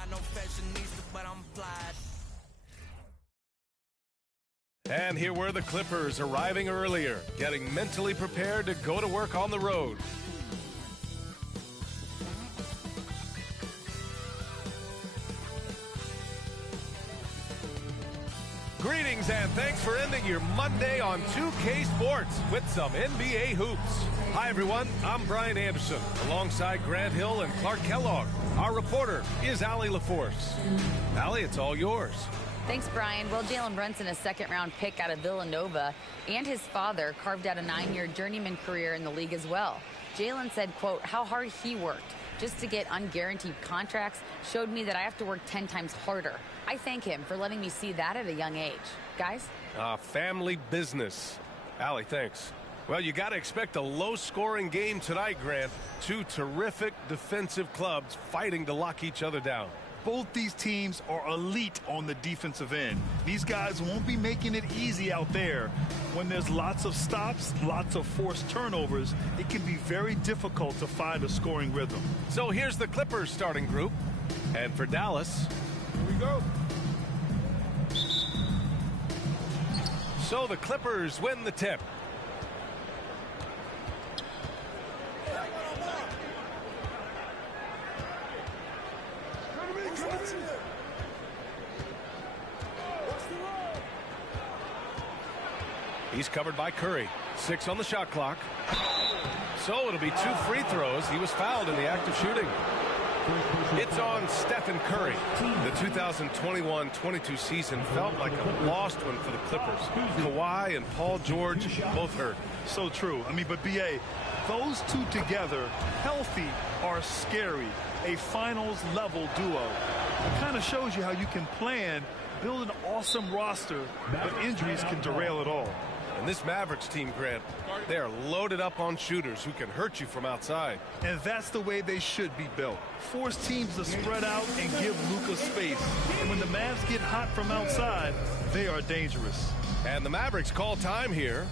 not no fashionista, but I'm fly. And here were the Clippers arriving earlier, getting mentally prepared to go to work on the road. Greetings and thanks for ending your Monday on 2K Sports with some NBA hoops. Hi everyone, I'm Brian Anderson alongside Grant Hill and Clark Kellogg. Our reporter is Allie LaForce. Allie, it's all yours. Thanks, Brian. Well, Jalen Brunson, a second-round pick out of Villanova, and his father carved out a 9-year journeyman career in the league as well. Jalen said, quote, how hard he worked just to get unguaranteed contracts showed me that I have to work 10 times harder. I thank him for letting me see that at a young age. Guys? Family business. Allie, thanks. Well, you got to expect a low-scoring game tonight, Grant. Two terrific defensive clubs fighting to lock each other down. Both these teams are elite on the defensive end. These guys won't be making it easy out there. When there's lots of stops, lots of forced turnovers, it can be very difficult to find a scoring rhythm. So here's the Clippers starting group. And for Dallas, here we go. So the Clippers win the tip. He's covered by Curry. 6 on the shot clock. So it'll be 2 free throws. He was fouled in the act of shooting. It's on Stephen Curry. The 2021-22 season felt like a lost one for the Clippers. Kawhi and Paul George both hurt. So true. I mean, but B.A., those two together, healthy, are scary. A finals-level duo. It kind of shows you how you can plan, build an awesome roster, but injuries can derail it all. And this Mavericks team, Grant, they are loaded up on shooters who can hurt you from outside. And that's the way they should be built. Force teams to spread out and give Luka space. And when the Mavs get hot from outside, they are dangerous. And the Mavericks call time here.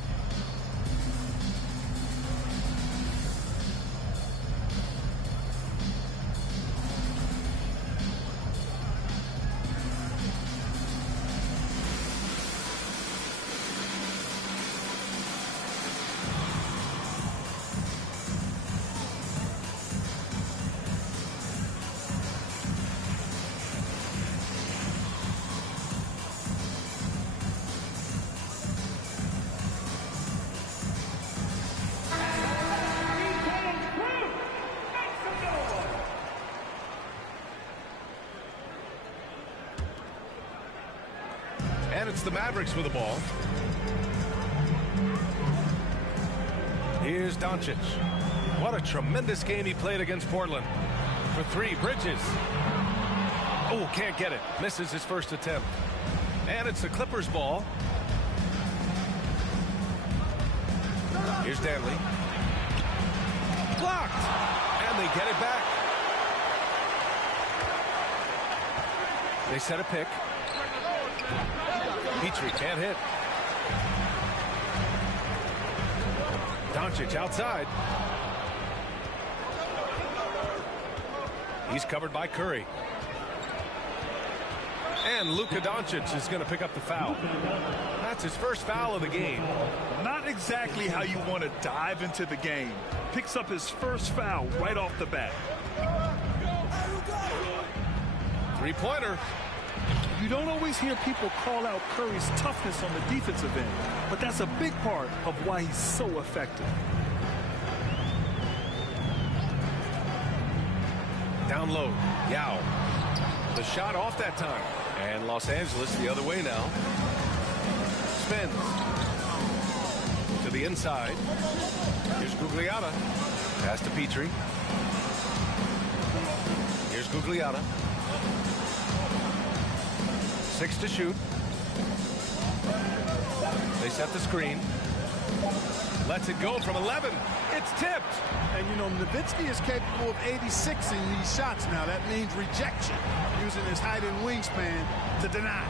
And it's the Mavericks with the ball. Here's Doncic. What a tremendous game he played against Portland. For 3, Bridges. Oh, can't get it. Misses his first attempt. And it's the Clippers ball. Here's Danley. Blocked. And they get it back. They set a pick. Petrie can't hit. Doncic outside. He's covered by Curry. And Luka Doncic is going to pick up the foul. That's his first foul of the game. Not exactly how you want to dive into the game. Picks up his first foul right off the bat. 3-pointer. You don't always hear people call out Curry's toughness on the defensive end, but that's a big part of why he's so effective. Down low, Yao. The shot off that time. And Los Angeles the other way now. Spins. To the inside. Here's Gugliotta. Pass to Petrie. Here's Gugliotta. 6 to shoot. They set the screen. Lets it go from 11. It's tipped. And, you know, Nowitzki is capable of 86ing these shots now. That means rejection, using his height and wingspan to deny.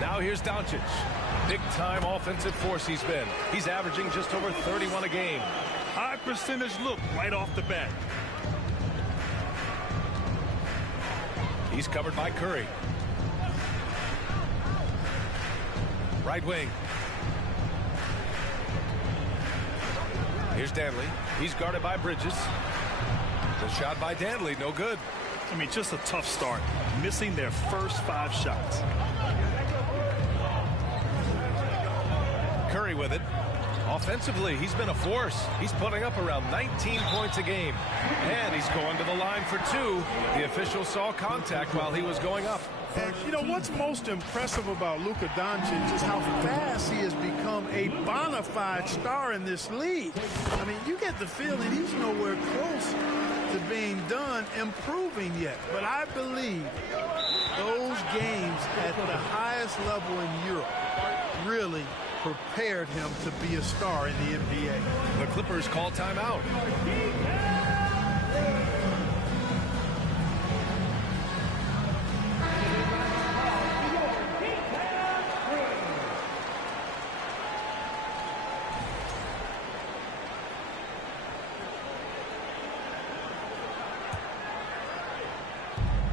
Now here's Doncic. Big-time offensive force he's been. He's averaging just over 31 a game. High percentage look right off the bat. He's covered by Curry. Right wing. Here's Danley. He's guarded by Bridges. The shot by Danley, no good. I mean, just a tough start, missing their first 5 shots. Curry with it. Offensively, he's been a force. He's putting up around 19 points a game. And he's going to the line for 2. The official saw contact while he was going up. And, you know, what's most impressive about Luka Doncic is how fast he has become a bona fide star in this league. I mean, you get the feeling he's nowhere close to being done improving yet. But I believe those games at the highest level in Europe really prepared him to be a star in the NBA. The Clippers call timeout.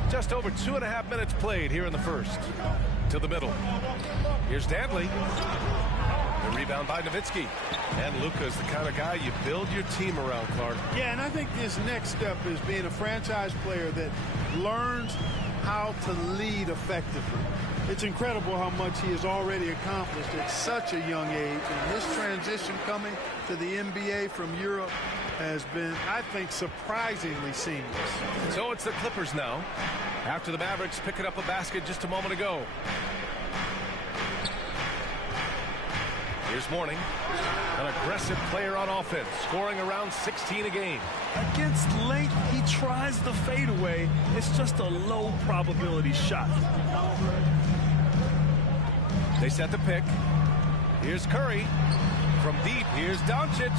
Just over 2.5 minutes played here in the first. To the middle. Here's Danley. The rebound by Nowitzki. And Luka's the kind of guy you build your team around, Clark. Yeah, and I think this next step is being a franchise player that learns how to lead effectively. It's incredible how much he has already accomplished at such a young age. And this transition coming to the NBA from Europe has been, I think, surprisingly seamless. So it's the Clippers now, after the Mavericks picking up a basket just a moment ago. Here's Mourning, an aggressive player on offense, scoring around 16 a game. Against length, he tries the fadeaway. It's just a low probability shot. They set the pick. Here's Curry. From deep, here's Doncic.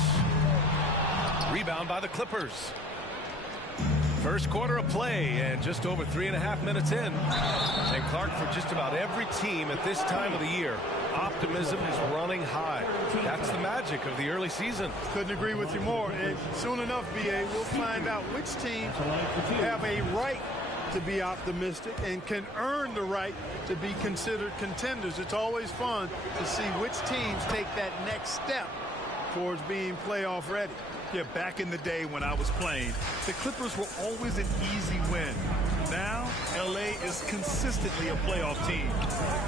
Rebound by the Clippers. First quarter of play and just over 3.5 minutes in. And Clark, for just about every team at this time of the year, optimism is running high. That's the magic of the early season. Couldn't agree with you more. And soon enough, BA, we'll find out which teams have a right to be optimistic and can earn the right to be considered contenders. It's always fun to see which teams take that next step towards being playoff ready. Yeah, back in the day when I was playing, the Clippers were always an easy win. Now, LA is consistently a playoff team.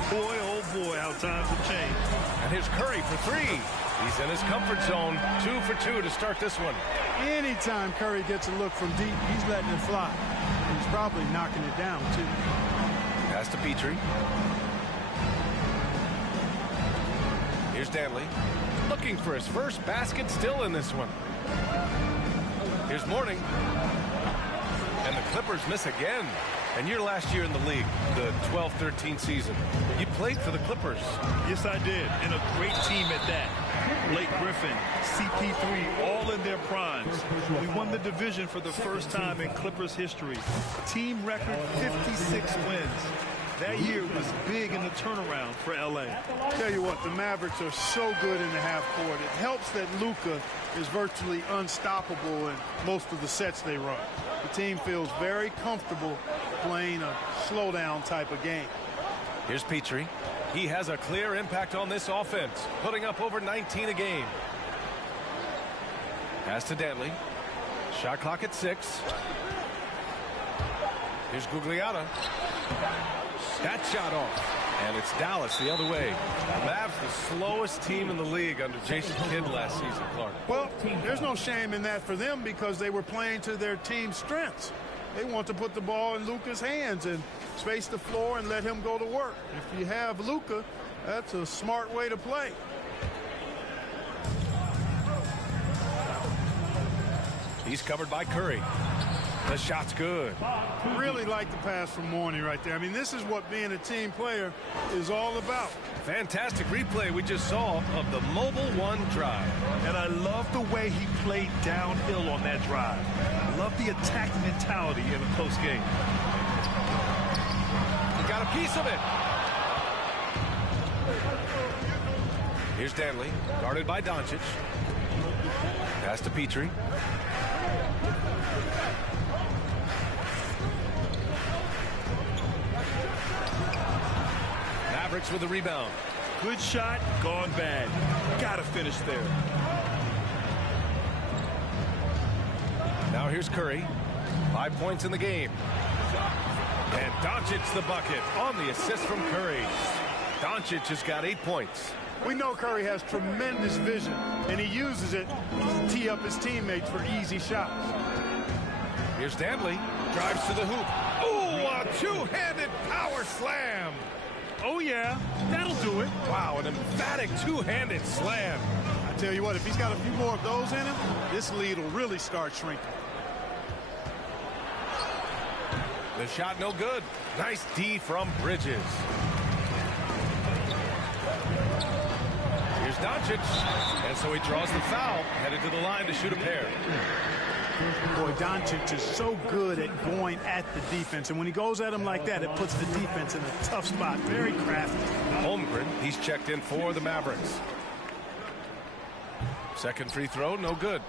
Boy, oh boy, how times have changed. And here's Curry for 3. He's in his comfort zone. 2 for 2 to start this one. Anytime Curry gets a look from deep, he's letting it fly. He's probably knocking it down, too. Pass to Petrie. Here's Danley. Looking for his first basket, still in this one. Here's Mourning. And the Clippers miss again. And your last year in the league, the 12-13 season, you played for the Clippers. Yes, I did. And a great team at that. Blake Griffin, CP3, all in their primes. We won the division for the first time in Clippers history. Team record 56 wins. That year was big in the turnaround for LA. Tell you what, the Mavericks are so good in the half court. It helps that Luka is virtually unstoppable in most of the sets they run. The team feels very comfortable playing a slowdown type of game. Here's Petrie. He has a clear impact on this offense, putting up over 19 a game. Pass to Danley. Shot clock at 6. Here's Gugliotta. That shot off. And it's Dallas the other way. Mavs the slowest team in the league under Jason Kidd last season, Clark. Well, there's no shame in that for them because they were playing to their team's strengths. They want to put the ball in Luka's hands and space the floor and let him go to work. If you have Luka, that's a smart way to play. He's covered by Curry. The shot's good. Really like the pass from Mourning right there. I mean, this is what being a team player is all about. Fantastic replay we just saw of the mobile one drive. And I love the way he played downhill on that drive. I love the attack mentality in a close game. He got a piece of it. Here's Danley, guarded by Doncic. Pass to Petrie. Mavericks with the rebound. Good shot, gone bad. Gotta finish there. Now here's Curry. 5 points in the game. And Doncic the bucket on the assist from Curry. Doncic has got 8 points. We know Curry has tremendous vision, and he uses it to tee up his teammates for easy shots. Here's Danley. Drives to the hoop. Ooh, a two-handed power slam. Oh, yeah, that'll do it. Wow, an emphatic two-handed slam. I tell you what, if he's got a few more of those in him, this lead will really start shrinking. The shot no good. Nice D from Bridges. Here's Doncic. And so he draws the foul. Headed to the line to shoot a pair. Boy, Doncic is so good at going at the defense. And when he goes at him like that, it puts the defense in a tough spot. Very crafty. Holmgren, he's checked in for the Mavericks. Second free throw, no good.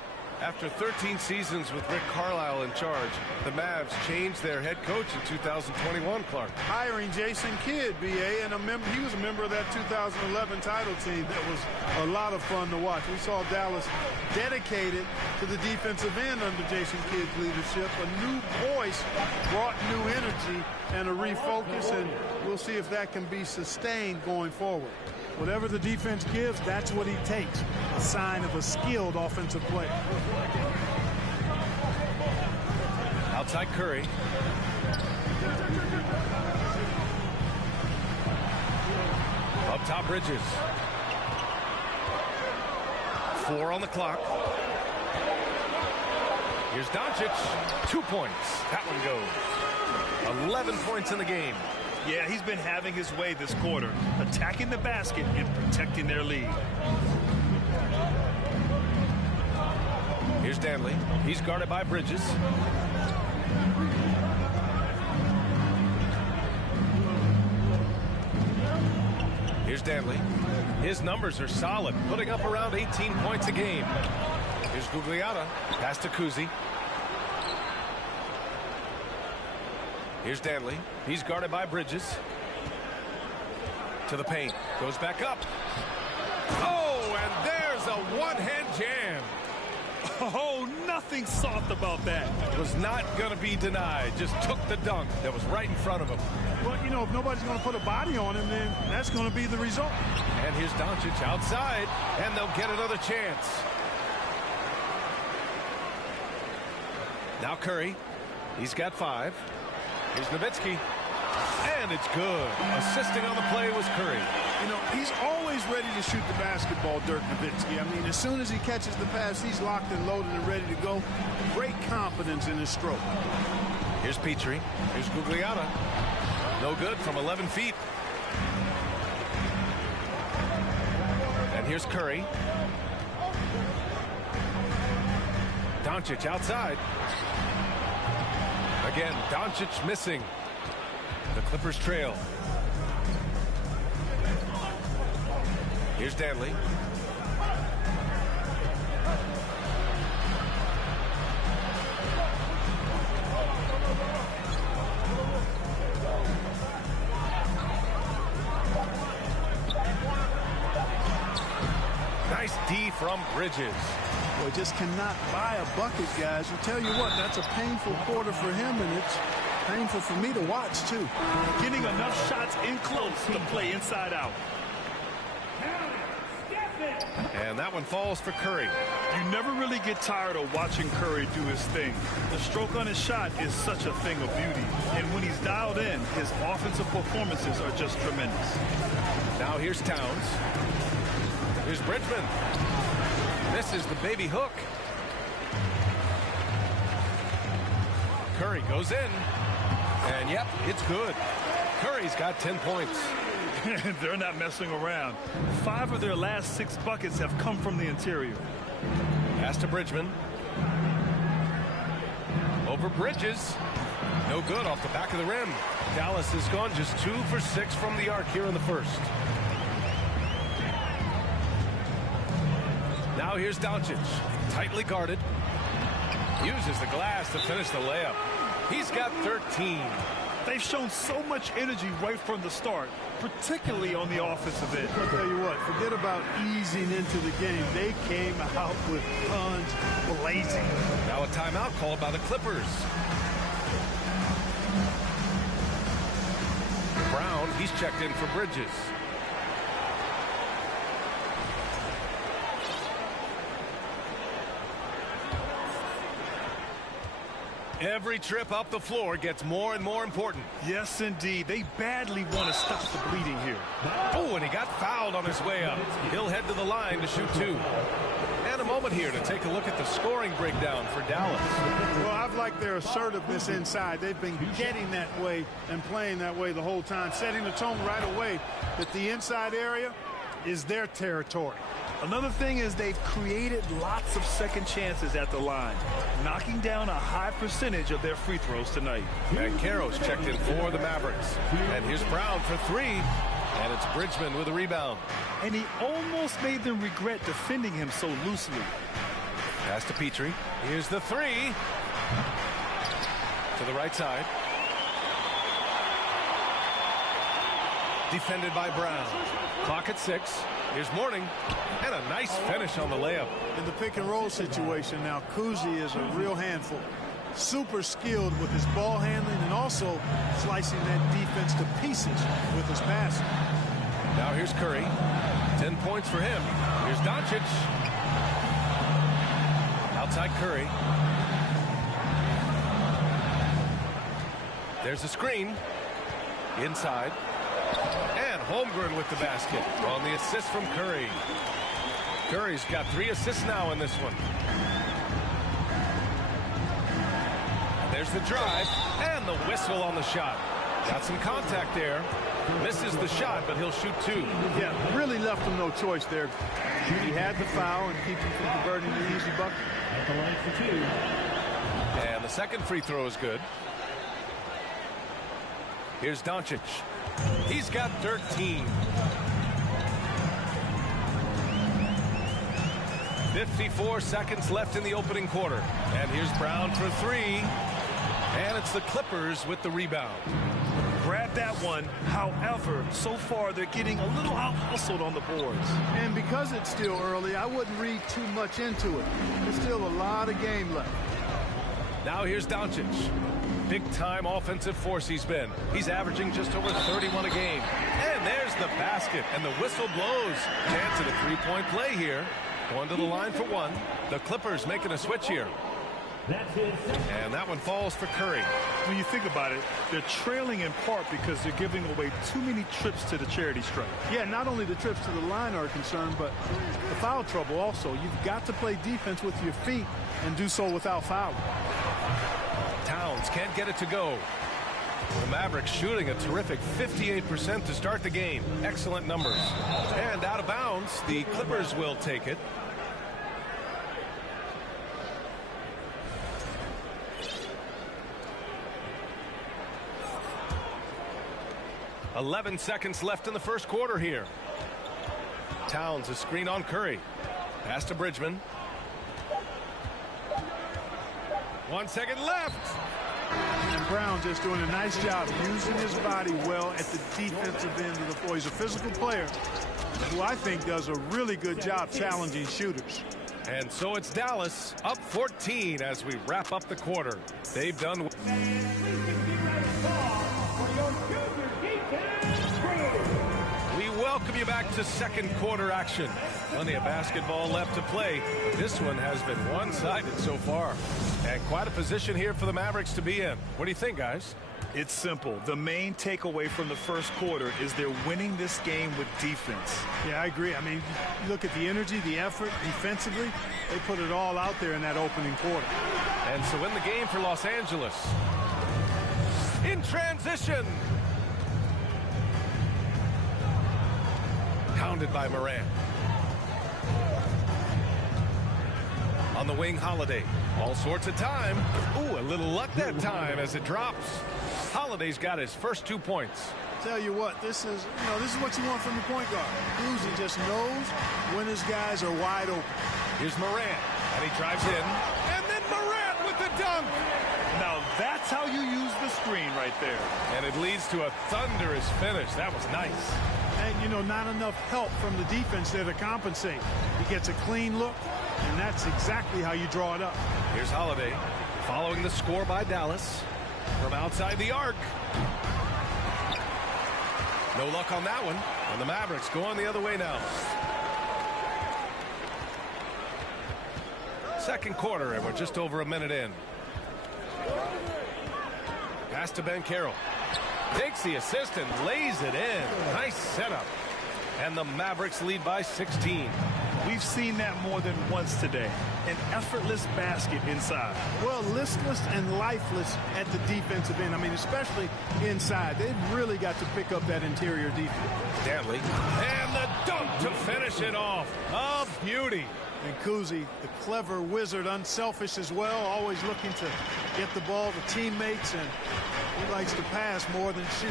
After 13 seasons with Rick Carlisle in charge, the Mavs changed their head coach in 2021, Clark. Hiring Jason Kidd, B.A., and he was a member of that 2011 title team. That was a lot of fun to watch. We saw Dallas dedicated to the defensive end under Jason Kidd's leadership. A new voice brought new energy and a refocus, and we'll see if that can be sustained going forward. Whatever the defense gives, that's what he takes. A sign of a skilled offensive player. Outside Curry. Up top Bridges. 4 on the clock. Here's Doncic. 2 points. That one goes. 11 points in the game. Yeah, he's been having his way this quarter, attacking the basket and protecting their lead. Here's Danley. He's guarded by Bridges. Here's Danley. His numbers are solid, putting up around 18 points a game. Here's Gugliotta. Pass to Kuzi. Here's Danley. He's guarded by Bridges. To the paint. Goes back up. Oh, and there's a one-hand jam. Oh, nothing soft about that. Was not going to be denied. Just took the dunk that was right in front of him. Well, you know, if nobody's going to put a body on him, then that's going to be the result. And here's Doncic outside, and they'll get another chance. Now Curry. He's got 5. Here's Nowitzki. And it's good. Assisting on the play was Curry. You know, he's always ready to shoot the basketball, Dirk Nowitzki. I mean, as soon as he catches the pass, he's locked and loaded and ready to go. Great confidence in his stroke. Here's Petrie. Here's Gugliotta. No good from 11 feet. And here's Curry. Doncic outside. Again, Doncic missing. The Clippers trail. Here's Danley. Nice D from Bridges. Boy, just cannot buy a bucket, guys. I tell you what, that's a painful quarter for him, and it's painful for me to watch, too. Getting enough shots in close to play inside out. And that one falls for Curry. You never really get tired of watching Curry do his thing. The stroke on his shot is such a thing of beauty. And when he's dialed in, his offensive performances are just tremendous. Now here's Towns. Here's Bridgman. This is the baby hook. Curry goes in. And yep, it's good. Curry's got 10 points. They're not messing around. 5 of their last 6 buckets have come from the interior. Pass to Bridgman. Over Bridges. No good off the back of the rim. Dallas has gone just 2 for 6 from the arc here in the first. Now here's Doncic. Tightly guarded. Uses the glass to finish the layup. He's got 13. They've shown so much energy right from the start, particularly on the offensive end. I'll tell you what, forget about easing into the game. They came out with guns blazing. Now a timeout called by the Clippers. Brown, he's checked in for Bridges. Every trip up the floor gets more and more important. Yes, indeed. They badly want to stop the bleeding here. Oh, and he got fouled on his way up. He'll head to the line to shoot two. And a moment here to take a look at the scoring breakdown for Dallas. Well, I've liked their assertiveness inside. They've been getting that way and playing that way the whole time, setting the tone right away that the inside area is their territory. Another thing is they've created lots of second chances at the line, knocking down a high percentage of their free throws tonight. And Caro's checked in for the Mavericks. And here's Brown for three. And it's Bridgman with a rebound. And he almost made them regret defending him so loosely. Pass to Petrie. Here's the three. To the right side. Defended by Brown. Clock at 6. Here's Mourning. And a nice finish on the layup. In the pick and roll situation now, Kuzi is a real handful. Super skilled with his ball handling and also slicing that defense to pieces with his passing. Now here's Curry. 10 points for him. Here's Doncic. Outside Curry. There's a screen. Inside. And Holmgren with the basket on the assist from Curry. Curry's got 3 assists now in this one. And there's the drive and the whistle on the shot. Got some contact there. Misses the shot, but he'll shoot 2. Yeah, really left him no choice there. He had the foul and keep him from converting the easy bucket. At the line for 2. And the second free throw is good. Here's Doncic. He's got 13. 54 seconds left in the opening quarter. And here's Brown for 3. And it's the Clippers with the rebound. Grab that one. However, so far they're getting a little out-hustled on the boards. And because it's still early, I wouldn't read too much into it. There's still a lot of game left. Now here's Doncic. Big-time offensive force he's been. He's averaging just over 31 a game. And there's the basket, and the whistle blows. Chance at a three-point play here. Going to the line for 1. The Clippers making a switch here. And that one falls for Curry. When you think about it, they're trailing in part because they're giving away too many trips to the charity stripe. Yeah, not only the trips to the line are concerned, but the foul trouble also. You've got to play defense with your feet and do so without fouling. Towns can't get it to go. The Mavericks shooting a terrific 58% to start the game. Excellent numbers. And out of bounds, the Clippers will take it. .11 seconds left in the first quarter here. Towns a screen on Curry. Pass to Bridgman. 1 second left. And Brown just doing a nice job using his body well at the defensive end of the floor. He's a physical player who I think does a really good job challenging shooters. And so it's Dallas up 14 as we wrap up the quarter. They've done. We welcome you back to second quarter action. Plenty of basketball left to play. This one has been one-sided so far. And quite a position here for the Mavericks to be in. What do you think, guys? It's simple. The main takeaway from the first quarter is they're winning this game with defense. Yeah, I agree. I mean, you look at the energy, the effort defensively, they put it all out there in that opening quarter. And so in the game for Los Angeles. In transition. Pounded by Morant. On the wing, Holiday. All sorts of time. Ooh, a little luck that time as it drops. Holiday's got his first 2 points. Tell you what, this is what you want from the point guard. Uzi just knows when his guys are wide open. Here's Morant, and he drives in. And then Morant with the dunk. Now That's how you use the screen right there. And it leads to a thunderous finish. That was nice. And, you know, not enough help from the defense there to compensate. He gets a clean look, and that's exactly how you draw it up. Here's Holiday following the score by Dallas from outside the arc. No luck on that one. And the Mavericks go on the other way now. Second quarter, and we're just over a minute in. Pass to Ben Carroll. Takes the assist and lays it in. Nice setup. And the Mavericks lead by 16. We've seen that more than once today. An effortless basket inside. Well, listless and lifeless at the defensive end. I mean, especially inside. They've really got to pick up that interior defense. Stanley. And the dunk to finish it off. A beauty. And Kuzi, the clever wizard, unselfish as well, always looking to get the ball to teammates, and he likes to pass more than shoot.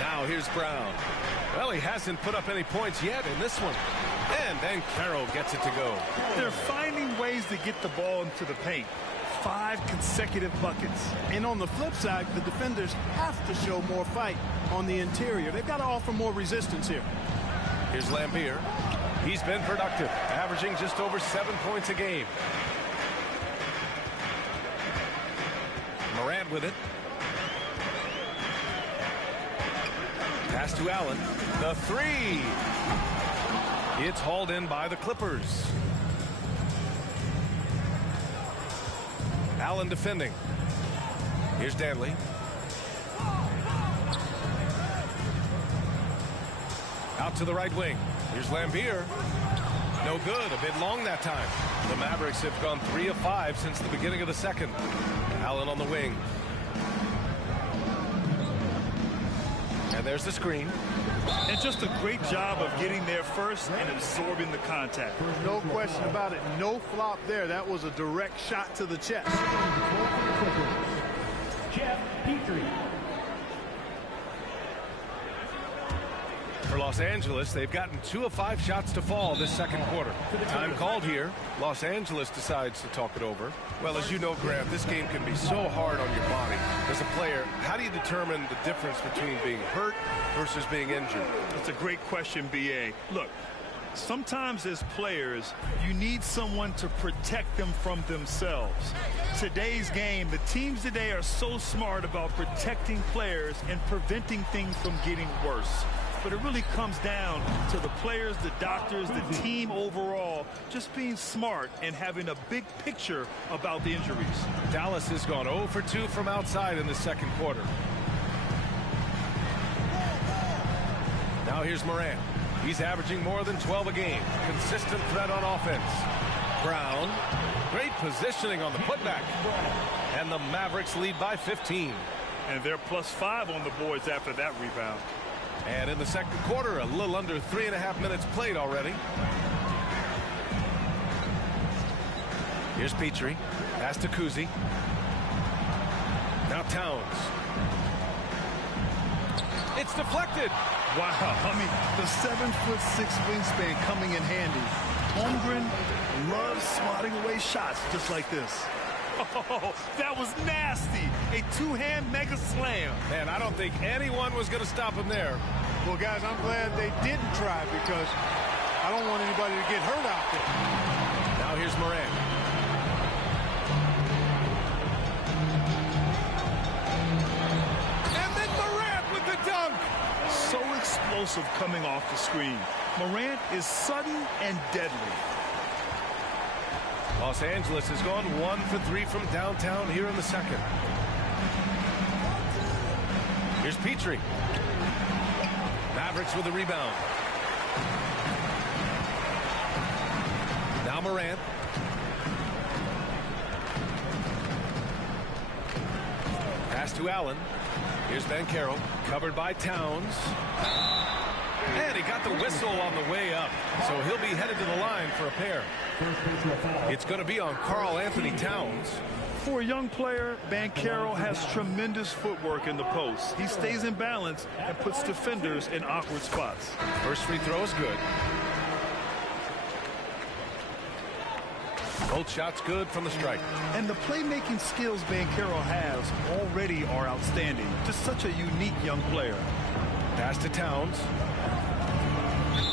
Now here's Brown. Well, he hasn't put up any points yet in this one. And then Carroll gets it to go. They're finding ways to get the ball into the paint. 5 consecutive buckets. And on the flip side, the defenders have to show more fight on the interior. They've got to offer more resistance here. Here's Lambier. He's been productive, averaging just over 7 points a game. Morant with it. Pass to Allen. The three. It's hauled in by the Clippers. Allen defending. Here's Danley. Out to the right wing. Here's Lambier. No good. A bit long that time. The Mavericks have gone 3 of 5 since the beginning of the second. Allen on the wing. And there's the screen. And just a great job of getting there first and absorbing the contact. No question about it. No flop there. That was a direct shot to the chest. Jeff Petrie. For Los Angeles, they've gotten 2 of 5 shots to fall this second quarter. Time called here. Los Angeles decides to talk it over. Well, as you know, Grant, this game can be so hard on your body. As a player, how do you determine the difference between being hurt versus being injured? That's a great question, B.A. Look, sometimes as players, you need someone to protect them from themselves. Today's game, the teams today are so smart about protecting players and preventing things from getting worse. But it really comes down to the players, the doctors, the team overall, just being smart and having a big picture about the injuries. Dallas has gone 0 for 2 from outside in the second quarter. Now here's Morant. He's averaging more than 12 a game. Consistent threat on offense. Brown. Great positioning on the putback. And the Mavericks lead by 15. And they're +5 on the boards after that rebound. And in the second quarter, a little under 3.5 minutes played already. Here's Petrie. Pass to Kuzi. Now Towns. It's deflected. Wow, I mean, the 7'6" wingspan coming in handy. Holmgren loves swatting away shots just like this. Oh, that was nasty. A 2-hand mega slam. Man, I don't think anyone was going to stop him there. Well, guys, I'm glad they didn't try, because I don't want anybody to get hurt out there. Now here's Morant. And then Morant with the dunk. So explosive coming off the screen. Morant is sudden and deadly. Los Angeles has gone 1 for 3 from downtown here in the second. Here's Petrie. Mavericks with a rebound. Now Morant. Pass to Allen. Here's Ben Carroll. Covered by Towns. And he got the whistle on the way up. So he'll be headed to the line for a pair. It's going to be on Karl Anthony Towns. For a young player, Banchero has tremendous footwork in the post. He stays in balance and puts defenders in awkward spots. First free throw is good. Both shots good from the strike. And the playmaking skills Banchero has already are outstanding. Just such a unique young player. Pass to Towns.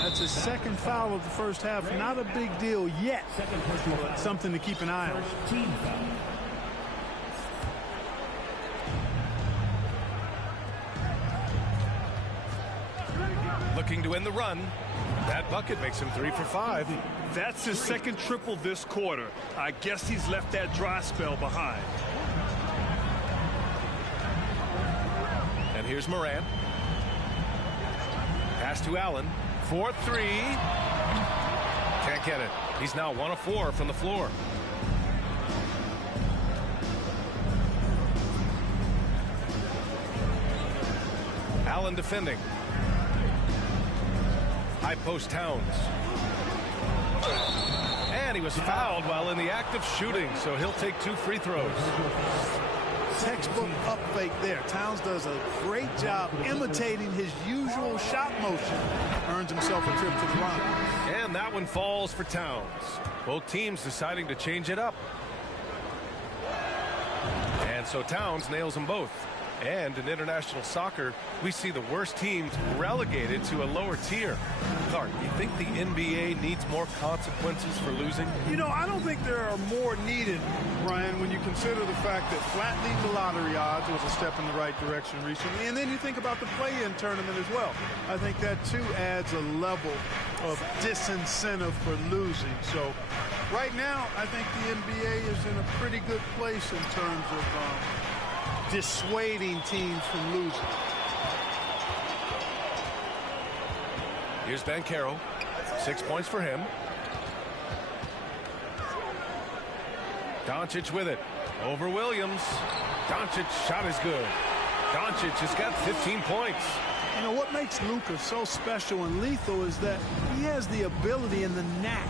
That's his second foul of the first half. Not a big deal yet, but something to keep an eye on. Team foul. Looking to win the run. That bucket makes him 3 for 5. That's his second triple this quarter. I guess he's left that dry spell behind. And here's Morant. Pass to Allen. 4-3. Can't get it. He's now 1 of 4 from the floor. Allen defending. High post Towns. And he was fouled while in the act of shooting, so he'll take 2 free throws. Textbook up fake there. Towns does a great job imitating his usual shot motion. Earns himself a trip to the line. And that one falls for Towns. Both teams deciding to change it up. And so Towns nails them both. And in international soccer, we see the worst teams relegated to a lower tier. Clark, you think the NBA needs more consequences for losing? You know, I don't think there are more needed, Brian, when you consider the fact that flattening the lottery odds was a step in the right direction recently. And then you think about the play-in tournament as well. I think that, too, adds a level of disincentive for losing. So right now, I think the NBA is in a pretty good place in terms of dissuading teams from losing. Here's Banchero. 6 points for him. Doncic with it. Over Williams. Doncic shot is good. Doncic has got 15 points. You know, what makes Luka so special and lethal is that he has the ability and the knack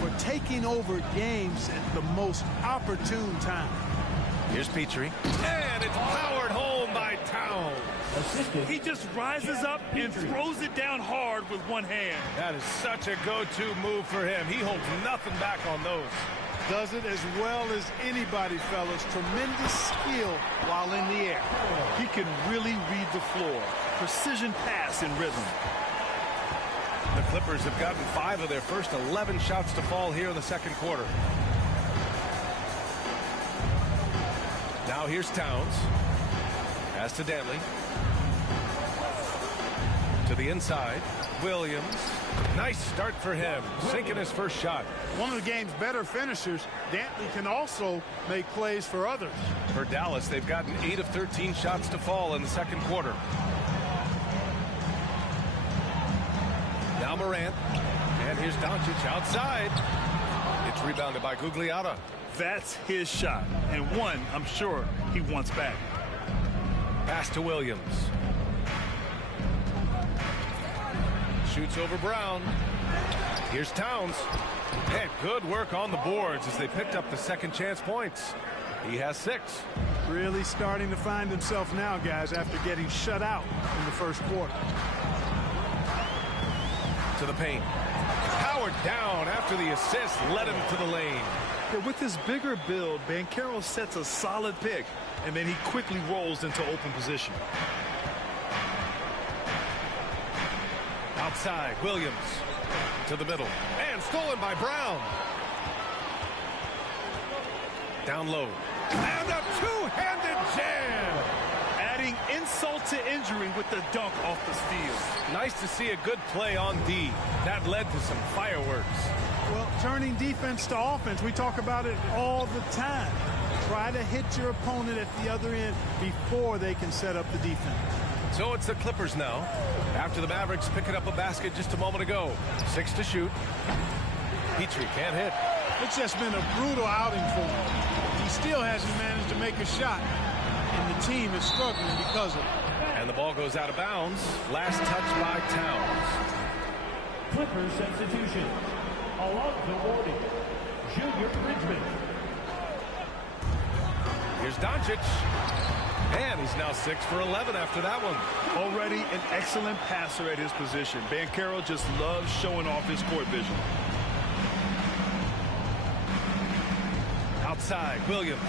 for taking over games at the most opportune time. Here's Petrie. And it's powered home by Towns. He just rises up and throws it down hard with one hand. That is such a go-to move for him. He holds nothing back on those. Does it as well as anybody, fellas. Tremendous skill while in the air. He can really read the floor. Precision pass in rhythm. The Clippers have gotten 5 of their first 11 shots to fall here in the second quarter. Now here's Towns. Pass to Dantley. To the inside. Williams. Nice start for him. Sinking his first shot. One of the game's better finishers. Dantley can also make plays for others. For Dallas, they've gotten 8 of 13 shots to fall in the second quarter. Now Morant. And here's Doncic outside. It's rebounded by Gugliotta. That's his shot, and one I'm sure he wants back. Pass to Williams. Shoots over Brown. Here's Towns. And good work on the boards as they picked up the second chance points. He has 6. Really starting to find himself now, guys, after getting shut out in the first quarter. To the paint. Powered down after the assist led him to the lane. Yeah, with his bigger build, Banchero sets a solid pick, and then he quickly rolls into open position. Outside, Williams to the middle. And stolen by Brown. Down low. And a two-handed jam. Adding insult to injury with the dunk off the steal. Nice to see a good play on D. That led to some fireworks. Well, turning defense to offense, we talk about it all the time. Try to hit your opponent at the other end before they can set up the defense. So it's the Clippers now. After the Mavericks picking up a basket just a moment ago. 6 to shoot. Petrie can't hit. It's just been a brutal outing for him. He still hasn't managed to make a shot, and the team is struggling because of it. And the ball goes out of bounds. Last touch by Towns. Clippers substitution. Alonzo Mourning, Junior Bridgman. Here's Doncic. And he's now 6 for 11 after that one. Already an excellent passer at his position. Banchero just loves showing off his court vision. inside, Williams.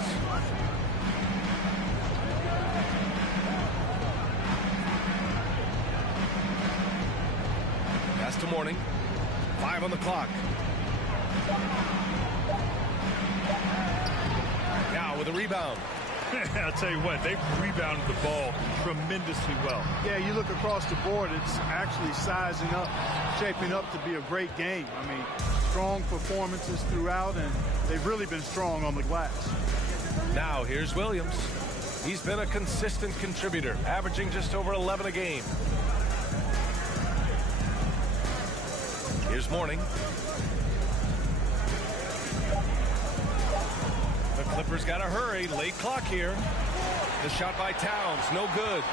Pass to Mourning. 5 on the clock. Now with a rebound. I'll tell you what, they've rebounded the ball tremendously well. Yeah, you look across the board, it's actually sizing up, shaping up to be a great game. I mean, strong performances throughout, and they've really been strong on the glass. Now here's Williams. He's been a consistent contributor, averaging just over 11 a game. Here's Mourning. The Clippers got to hurry. Late clock here. The shot by Towns, no good.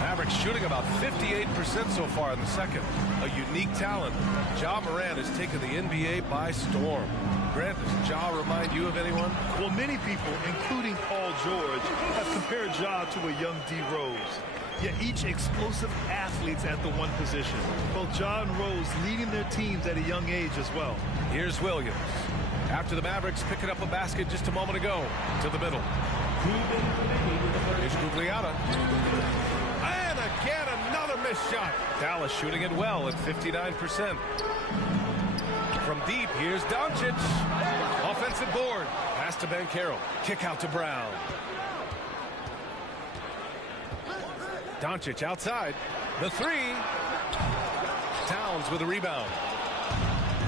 Mavericks shooting about 58% so far in the second. A unique talent. Ja Morant has taken the NBA by storm. Grant, does Ja remind you of anyone? Well, many people, including Paul George, have compared Ja to a young D. Rose. Yet each explosive athletes at the one position. Both Ja and Rose leading their teams at a young age as well. Here's Williams. After the Mavericks picking up a basket just a moment ago. To the middle. Here's Gugliotta. And again, another missed shot. Dallas shooting it well at 59%. From deep, here's Doncic. Offensive board. Pass to Banchero. Kick out to Brown. Doncic outside. The three. Towns with a rebound.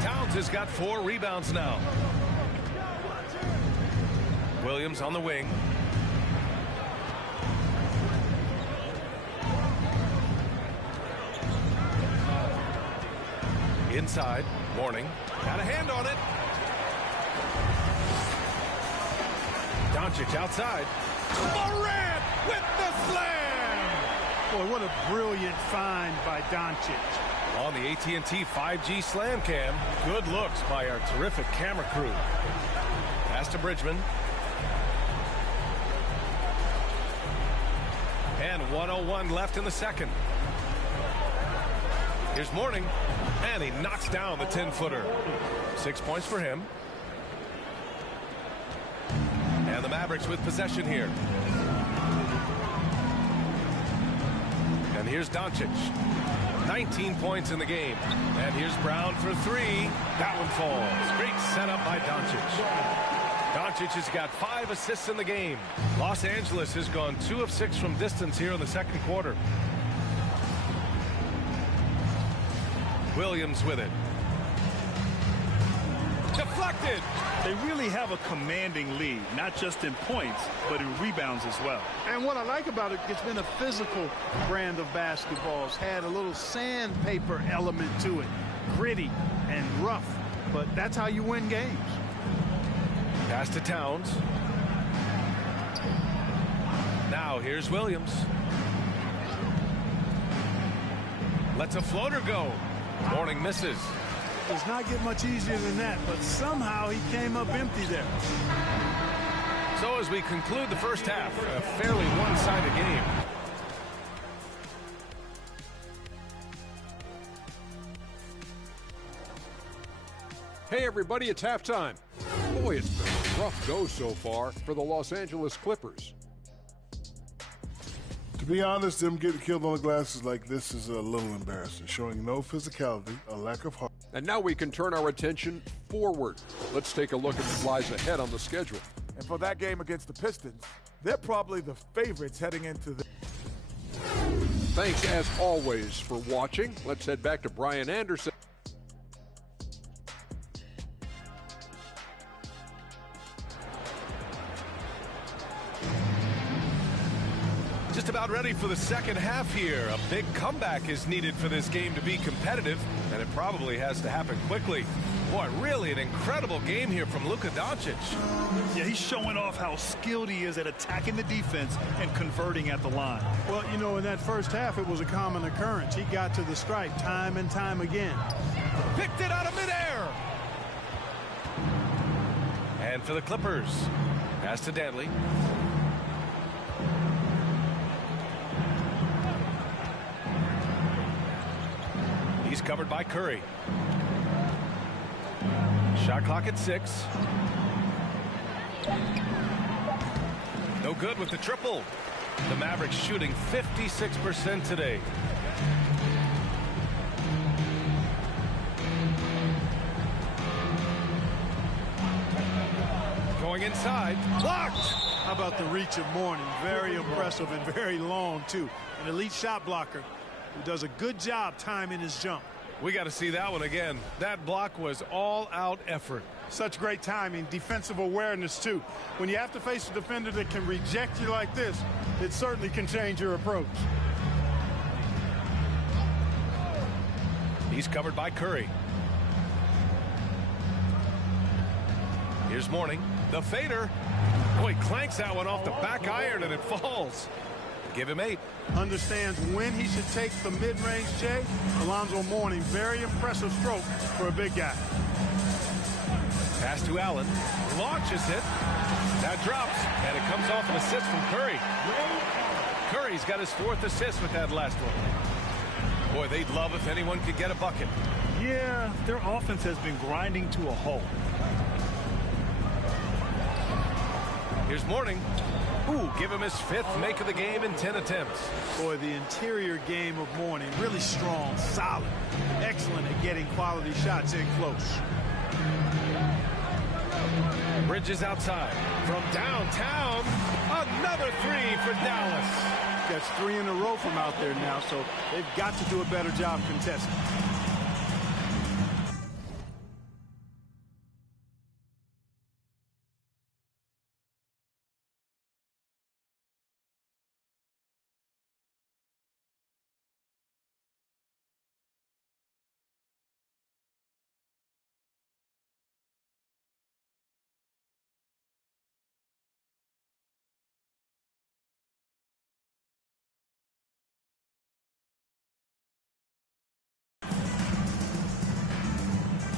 Towns has got 4 rebounds now. Williams on the wing. Inside. Mourning. Got a hand on it. Doncic outside. Morant with the slam. Boy, what a brilliant find by Doncic. On the AT&T 5G Slam Cam. Good looks by our terrific camera crew. Pass to Bridgman. And 1:01 left in the second. Here's Mourning. And he knocks down the 10-footer. 6 points for him. And the Mavericks with possession here. And here's Doncic. 19 points in the game. And here's Brown for 3. That one falls. Great setup by Doncic. Doncic has got 5 assists in the game. Los Angeles has gone 2 of 6 from distance here in the second quarter. Williams with it. Deflected. They really have a commanding lead, not just in points, but in rebounds as well. And what I like about it, it's been a physical brand of basketball. It's had a little sandpaper element to it. Gritty and rough, but that's how you win games. Pass to Towns. Now here's Williams. Lets a floater go. Mourning misses. Does not get much easier than that, but somehow he came up empty there. So as we conclude the first half, a fairly one-sided game. Hey everybody, it's halftime. Boy, it's been a rough go so far for the Los Angeles Clippers. To be honest, them getting killed on the glass like this is a little embarrassing, showing no physicality, a lack of heart. And now we can turn our attention forward. Let's take a look at what lies ahead on the schedule. And for that game against the Pistons, they're probably the favorites heading into the... Thanks as always for watching. Let's head back to Brian Anderson. Just about ready for the second half here. A big comeback is needed for this game to be competitive, and it probably has to happen quickly. Boy, really an incredible game here from Luka Doncic. Yeah, he's showing off how skilled he is at attacking the defense and converting at the line. Well, you know, in that first half, it was a common occurrence. He got to the stripe time and time again. Picked it out of midair. And for the Clippers, pass to Dantley. He's covered by Curry. Shot clock at 6. No good with the triple. The Mavericks shooting 56% today. Going inside, blocked. How about the reach of Mourning? Very impressive and very long, too. An elite shot blocker who does a good job timing his jump. We got to see that one again. That block was all-out effort. Such great timing, defensive awareness, too. When you have to face a defender that can reject you like this, it certainly can change your approach. He's covered by Curry. Here's Mourning. The fader. Boy, clanks that one off the back iron and it falls. Give him 8. Understands when he should take the mid-range, Jay. Alonzo Mourning, very impressive stroke for a big guy. Pass to Allen. Launches it. That drops. And it comes off an assist from Curry. Curry's got his 4th assist with that last one. Boy, they'd love if anyone could get a bucket. Yeah, their offense has been grinding to a halt. Here's Mourning. Ooh, give him his 5th make of the game in 10 attempts. Boy, the interior game of Mourning, really strong, solid, excellent at getting quality shots in close. Bridges outside. From downtown, another 3 for Dallas. That's 3 in a row from out there now, so they've got to do a better job contesting.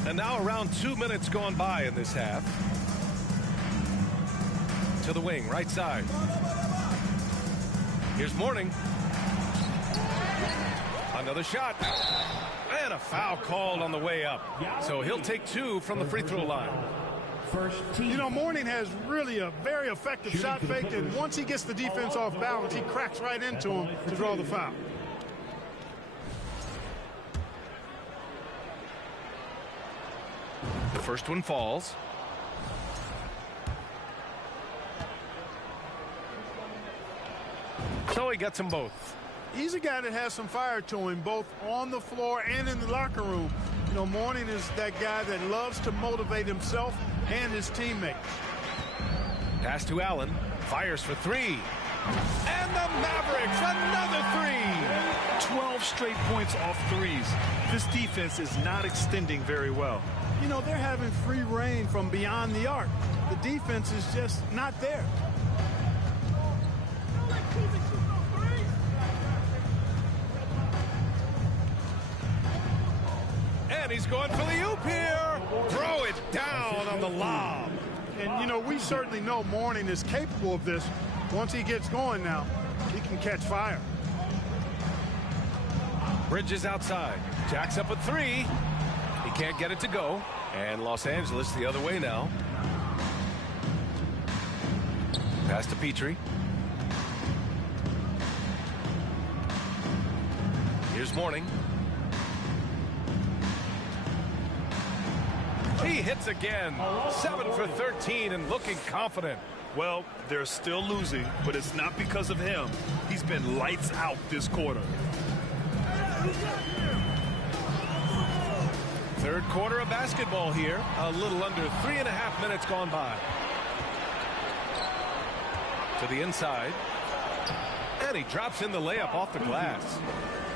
And now around 2 minutes gone by in this half. To the wing, right side. Here's Mourning. Another shot. And a foul called on the way up. So he'll take 2 from the free throw line. You know, Mourning has really a very effective shot fake, and once he gets the defense off balance, he cracks right into him to draw the foul. The first one falls. So he gets them both. He's a guy that has some fire to him, both on the floor and in the locker room. You know, Mourning is that guy that loves to motivate himself and his teammates. Pass to Allen. Fires for 3. And the Mavericks, another 3. 12 straight points off threes. This defense is not extending very well. You know, they're having free reign from beyond the arc. The defense is just not there. And he's going for the oop here. Throw it down on the lob. And, you know, we certainly know Mourning is capable of this. Once he gets going now, he can catch fire. Bridges outside. Jacks up a 3. He can't get it to go. And Los Angeles the other way now. Pass to Petrie. Here's Mourning. He hits again. 7 for 13 and looking confident. Well, they're still losing, but it's not because of him. He's been lights out this quarter. Third quarter of basketball here. A little under 3.5 minutes gone by. To the inside. And he drops in the layup off the glass.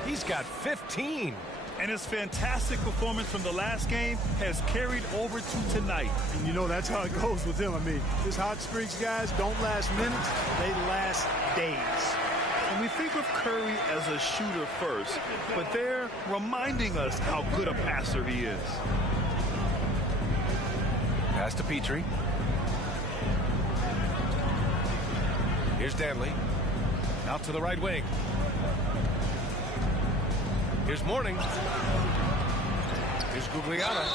He's got 15. And his fantastic performance from the last game has carried over to tonight. And you know, that's how it goes with him. I mean, his hot streaks, guys, don't last minutes. They last days. And we think of Curry as a shooter first, but they're reminding us how good a passer he is. Pass to Petrie. Here's Danley. Out to the right wing. Here's Mourning. Here's Gugliana.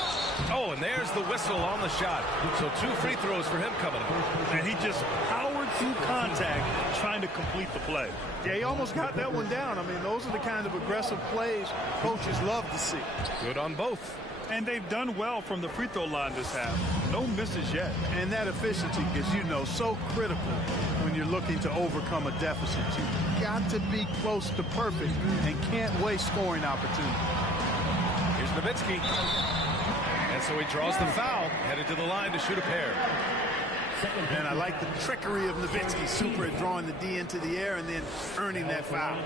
Oh, and there's the whistle on the shot. So 2 free throws for him coming up. And he just powered through contact trying to complete the play. Yeah, he almost got that one down. I mean, those are the kind of aggressive plays coaches love to see. Good on both. And they've done well from the free throw line this half. No misses yet. And that efficiency is, you know, so critical when you're looking to overcome a deficit. You've got to be close to perfect and can't waste scoring opportunity. Here's Nowitzki. And so he draws the foul, headed to the line to shoot a pair. And I like the trickery of Nowitzki, super at drawing the D into the air and then earning that foul.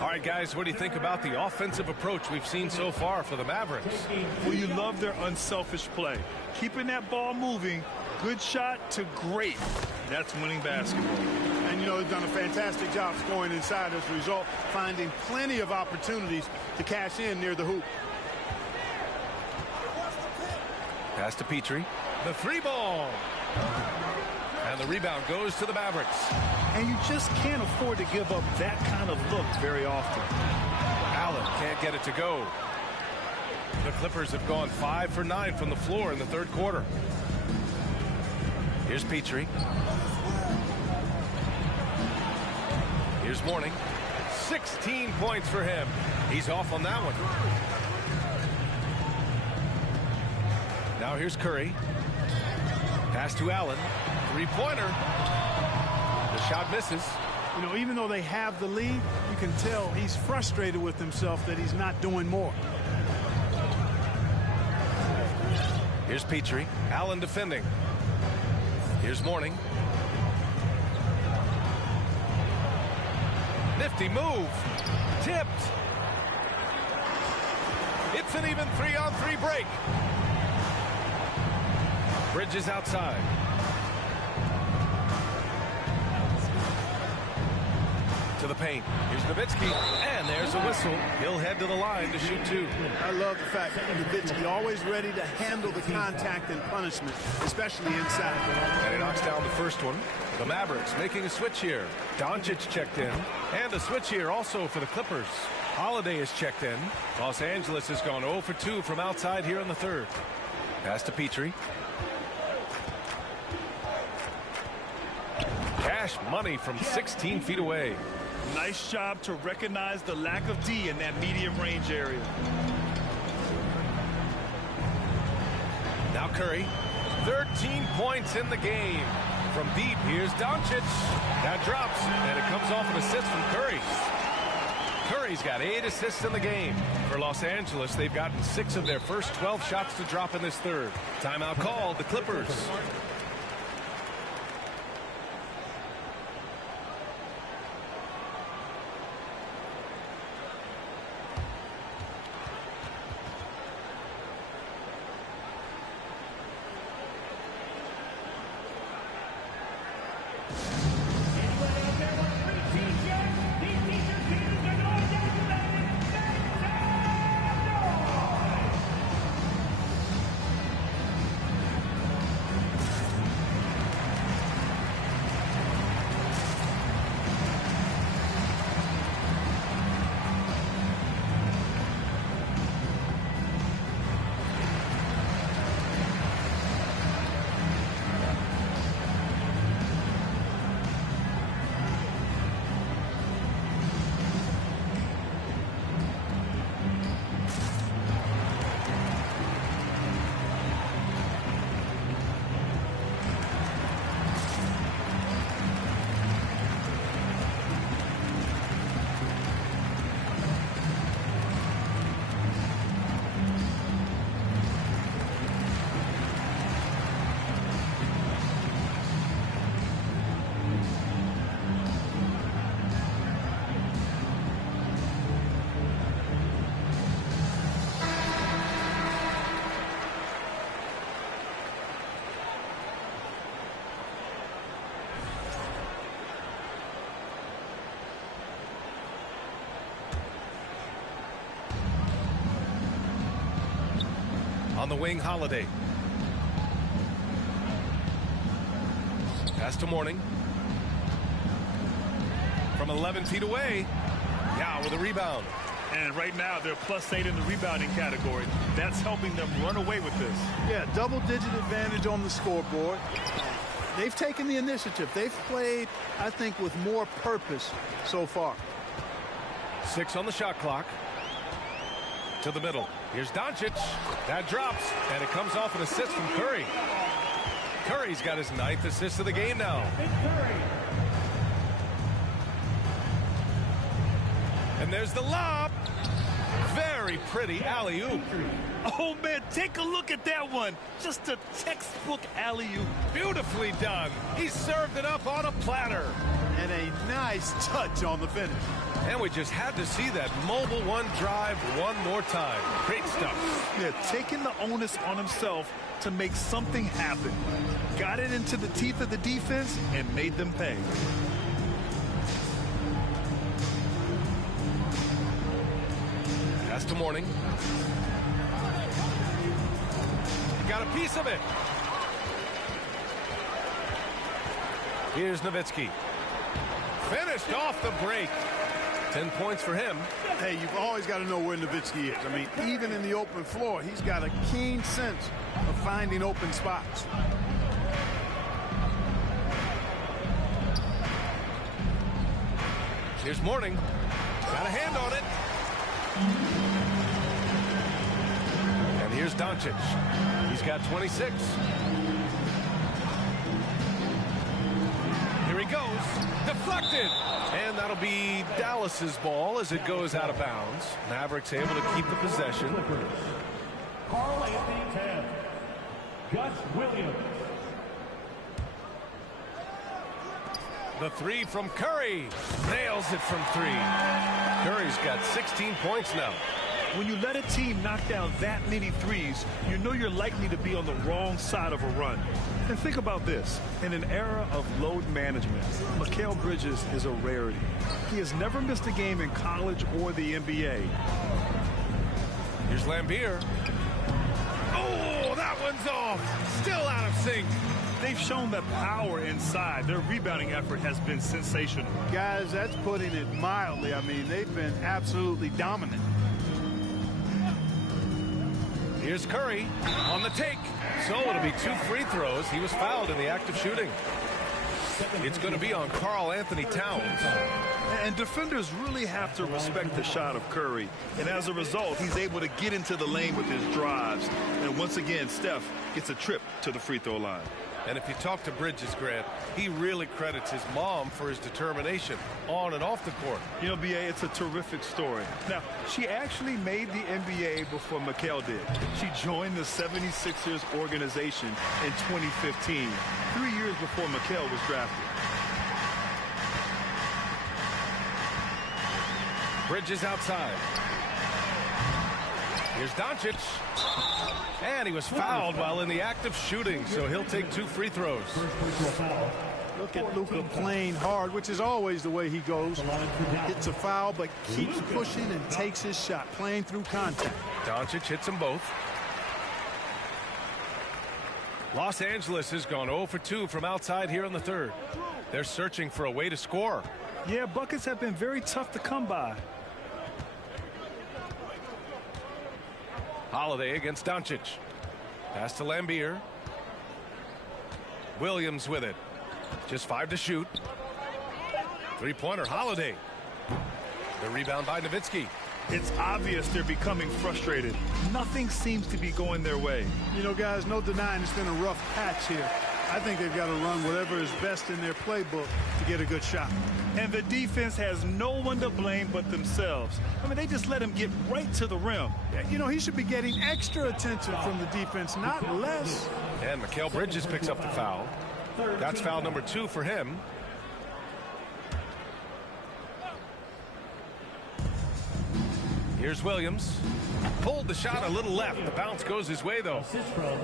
All right, guys, what do you think about the offensive approach we've seen so far for the Mavericks? Well, you love their unselfish play. Keeping that ball moving, good shot to great. That's winning basketball. And, you know, they've done a fantastic job scoring inside as a result, finding plenty of opportunities to cash in near the hoop. Pass to Petrie. The 3-ball. And the rebound goes to the Mavericks. And you just can't afford to give up that kind of look very often. Allen can't get it to go. The Clippers have gone 5 for 9 from the floor in the third quarter. Here's Petrie. Here's Mourning. 16 points for him. He's off on that one. Now here's Curry. Pass to Allen. 3-pointer. The shot misses. You know, even though they have the lead, you can tell he's frustrated with himself that he's not doing more. Here's Petrie. Allen defending. Here's Mourning. Nifty move. Tipped. It's an even 3-on-3 break. Bridges outside. To the paint. Here's Nowitzki. And there's a whistle. He'll head to the line to shoot 2. I love the fact that Nowitzki always ready to handle the contact and punishment, especially inside. And he knocks down the first one. The Mavericks making a switch here. Doncic checked in. And a switch here also for the Clippers. Holiday is checked in. Los Angeles has gone 0 for 2 from outside here in the third. Pass to Petrie. Cash money from 16 feet away. Nice job to recognize the lack of D in that medium range area. Now Curry. 13 points in the game. From deep, here's Doncic. That drops, and it comes off an assist from Curry. Curry's got 8 assists in the game. For Los Angeles, they've gotten 6 of their first 12 shots to drop in this third. Timeout called, the Clippers. On the wing, Holiday. Pass to Mourning. From 11 feet away. Now with a rebound. And right now, they're +8 in the rebounding category. That's helping them run away with this. Yeah, double-digit advantage on the scoreboard. They've taken the initiative. They've played, I think, with more purpose so far. 6 on the shot clock. To the middle. Here's Doncic. That drops, and it comes off an assist from Curry. Curry's got his 9th assist of the game now. And there's the lob. Very pretty alley-oop. Oh, man, take a look at that one. Just a textbook alley-oop. Beautifully done. He served it up on a platter. And a nice touch on the finish. And we just had to see that mobile one drive one more time. Great stuff. Yeah, taking the onus on himself to make something happen. Got it into the teeth of the defense and made them pay. Pass to Mourning. He got a piece of it. Here's Nowitzki. Finished off the break. 10 points for him. Hey, you've always got to know where Nowitzki is. I mean, even in the open floor, he's got a keen sense of finding open spots. Here's Mourning. Got a hand on it. And here's Doncic. He's got 26. Here he goes. Deflected. And that'll be Dallas's ball as it goes out of bounds. Mavericks able to keep the possession. Carl Anthony 10. Gus Williams. The 3 from Curry. Nails it from 3. Curry's got 16 points now. When you let a team knock down that many threes, you know you're likely to be on the wrong side of a run. And think about this. In an era of load management, Mikal Bridges is a rarity. He has never missed a game in college or the NBA. Here's Lambier. Oh, that one's off. Still out of sync. They've shown that power inside. Their rebounding effort has been sensational. Guys, that's putting it mildly. I mean, they've been absolutely dominant. Here's Curry on the take. So it'll be 2 free throws. He was fouled in the act of shooting. It's going to be on Karl Anthony Towns. And defenders really have to respect the shot of Curry. And as a result, he's able to get into the lane with his drives. And once again, Steph gets a trip to the free throw line. And if you talk to Bridges, Grant, he really credits his mom for his determination on and off the court. You know, B.A., it's a terrific story. Now, she actually made the NBA before Mikal did. She joined the 76ers organization in 2015, 3 years before Mikal was drafted. Bridges outside. Here's Doncic. And he was fouled while in the act of shooting, so he'll take 2 free throws. Look at Luka playing hard, which is always the way he goes. Gets a foul, but keeps pushing and takes his shot, playing through contact. Doncic hits them both. Los Angeles has gone 0 for 2 from outside here in the third. They're searching for a way to score. Yeah, buckets have been very tough to come by. Holiday against Doncic. Pass to Lambier. Williams with it. Just 5 to shoot. 3-pointer, Holiday. The rebound by Nowitzki. It's obvious they're becoming frustrated. Nothing seems to be going their way. You know, guys, no denying it's been a rough patch here. I think they've got to run whatever is best in their playbook to get a good shot. And the defense has no one to blame but themselves. I mean, they just let him get right to the rim. You know, he should be getting extra attention from the defense, not less. And Mikal Bridges picks up the foul. That's foul number 2 for him. Here's Williams. Pulled the shot a little left. The bounce goes his way, though.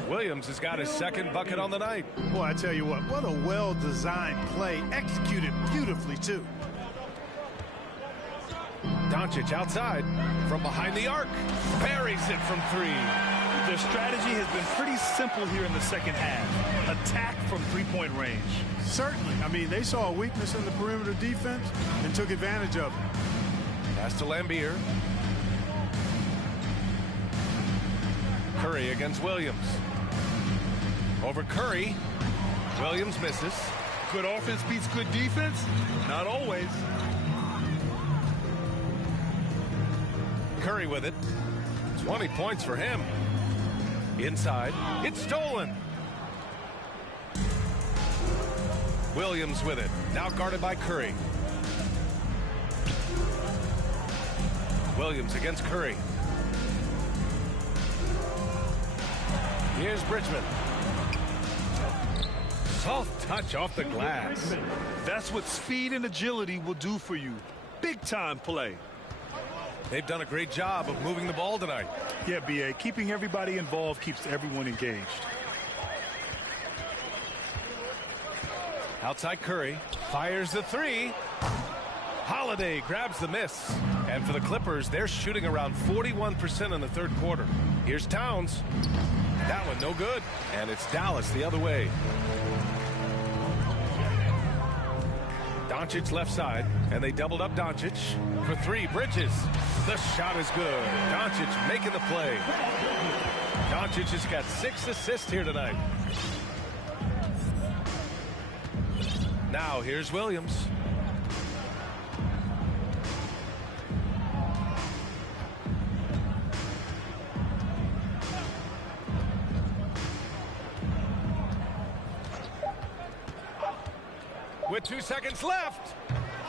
Williams has got his 2nd bucket on the night. Boy, I tell you what a well-designed play. Executed beautifully, too. Doncic outside from behind the arc. Buries it from 3. Their strategy has been pretty simple here in the second half. Attack from 3-point range. Certainly. I mean, they saw a weakness in the perimeter defense and took advantage of it. Pass to Lambier. Curry against Williams. Over Curry. Williams misses. Good offense beats good defense? Not always. Curry with it. 20 points for him. Inside. It's stolen. Williams with it. Now guarded by Curry. Williams against Curry. Here's Bridgman. Soft touch off the glass. That's what speed and agility will do for you. Big time play. They've done a great job of moving the ball tonight. Yeah, B.A. Keeping everybody involved keeps everyone engaged. Outside Curry. Fires the three. Holiday grabs the miss. And for the Clippers, they're shooting around 41% in the third quarter. Here's Towns. That one no good. And it's Dallas the other way. Doncic left side, and they doubled up Doncic for three. Bridges. The shot is good. Doncic making the play. Doncic has got 6 assists here tonight. Now here's Williams. With 2 seconds left.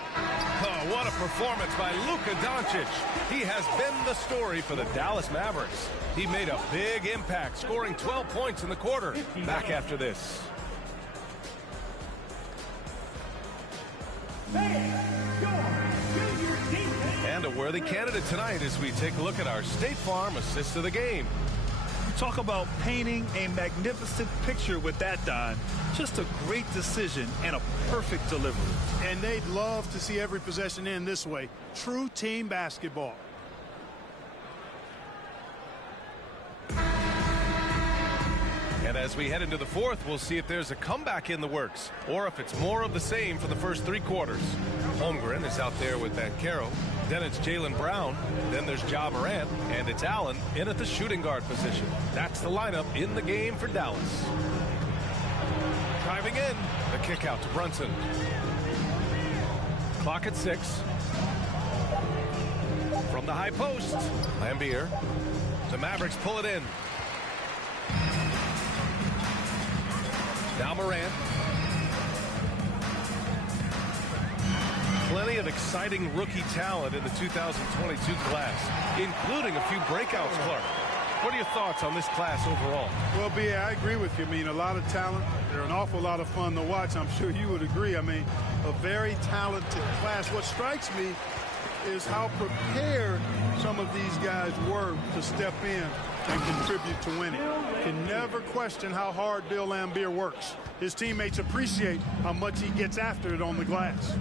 Oh, what a performance by Luka Doncic. He has been the story for the Dallas Mavericks. He made a big impact, scoring 12 points in the quarter. Back after this. And a worthy candidate tonight as we take a look at our State Farm assist of the game. Talk about painting a magnificent picture with that, Don. Just a great decision and a perfect delivery. And they'd love to see every possession end this way. True team basketball. And as we head into the fourth, we'll see if there's a comeback in the works or if it's more of the same for the first 3 quarters. Holmgren is out there with Banchero. Then it's Jaylen Brown. Then there's Ja Morant. And it's Allen in at the shooting guard position. That's the lineup in the game for Dallas. Driving in. The kick out to Brunson. Clock at 6. From the high post. Lambier. The Mavericks pull it in. Now Morant. Plenty of exciting rookie talent in the 2022 class, including a few breakouts, Clark. What are your thoughts on this class overall? Well, B.A., I agree with you. I mean, a lot of talent. They're an awful lot of fun to watch. I'm sure you would agree. I mean, a very talented class. What strikes me is how prepared some of these guys were to step in and contribute to winning. Can never question how hard Bill Lambier works. His teammates appreciate how much he gets after it on the glass.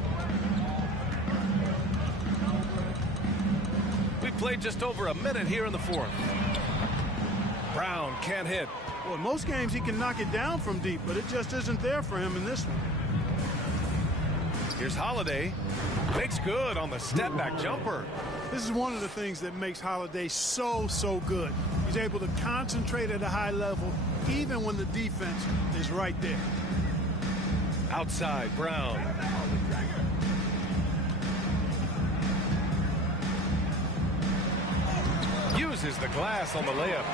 We played just over a minute here in the fourth. Brown can't hit. Well, in most games he can knock it down from deep, but it just isn't there for him in this one. Here's Holiday. Makes good on the step-back jumper. This is one of the things that makes Holiday so good. He's able to concentrate at a high level, even when the defense is right there. Outside, Brown. Uses the glass on the layup.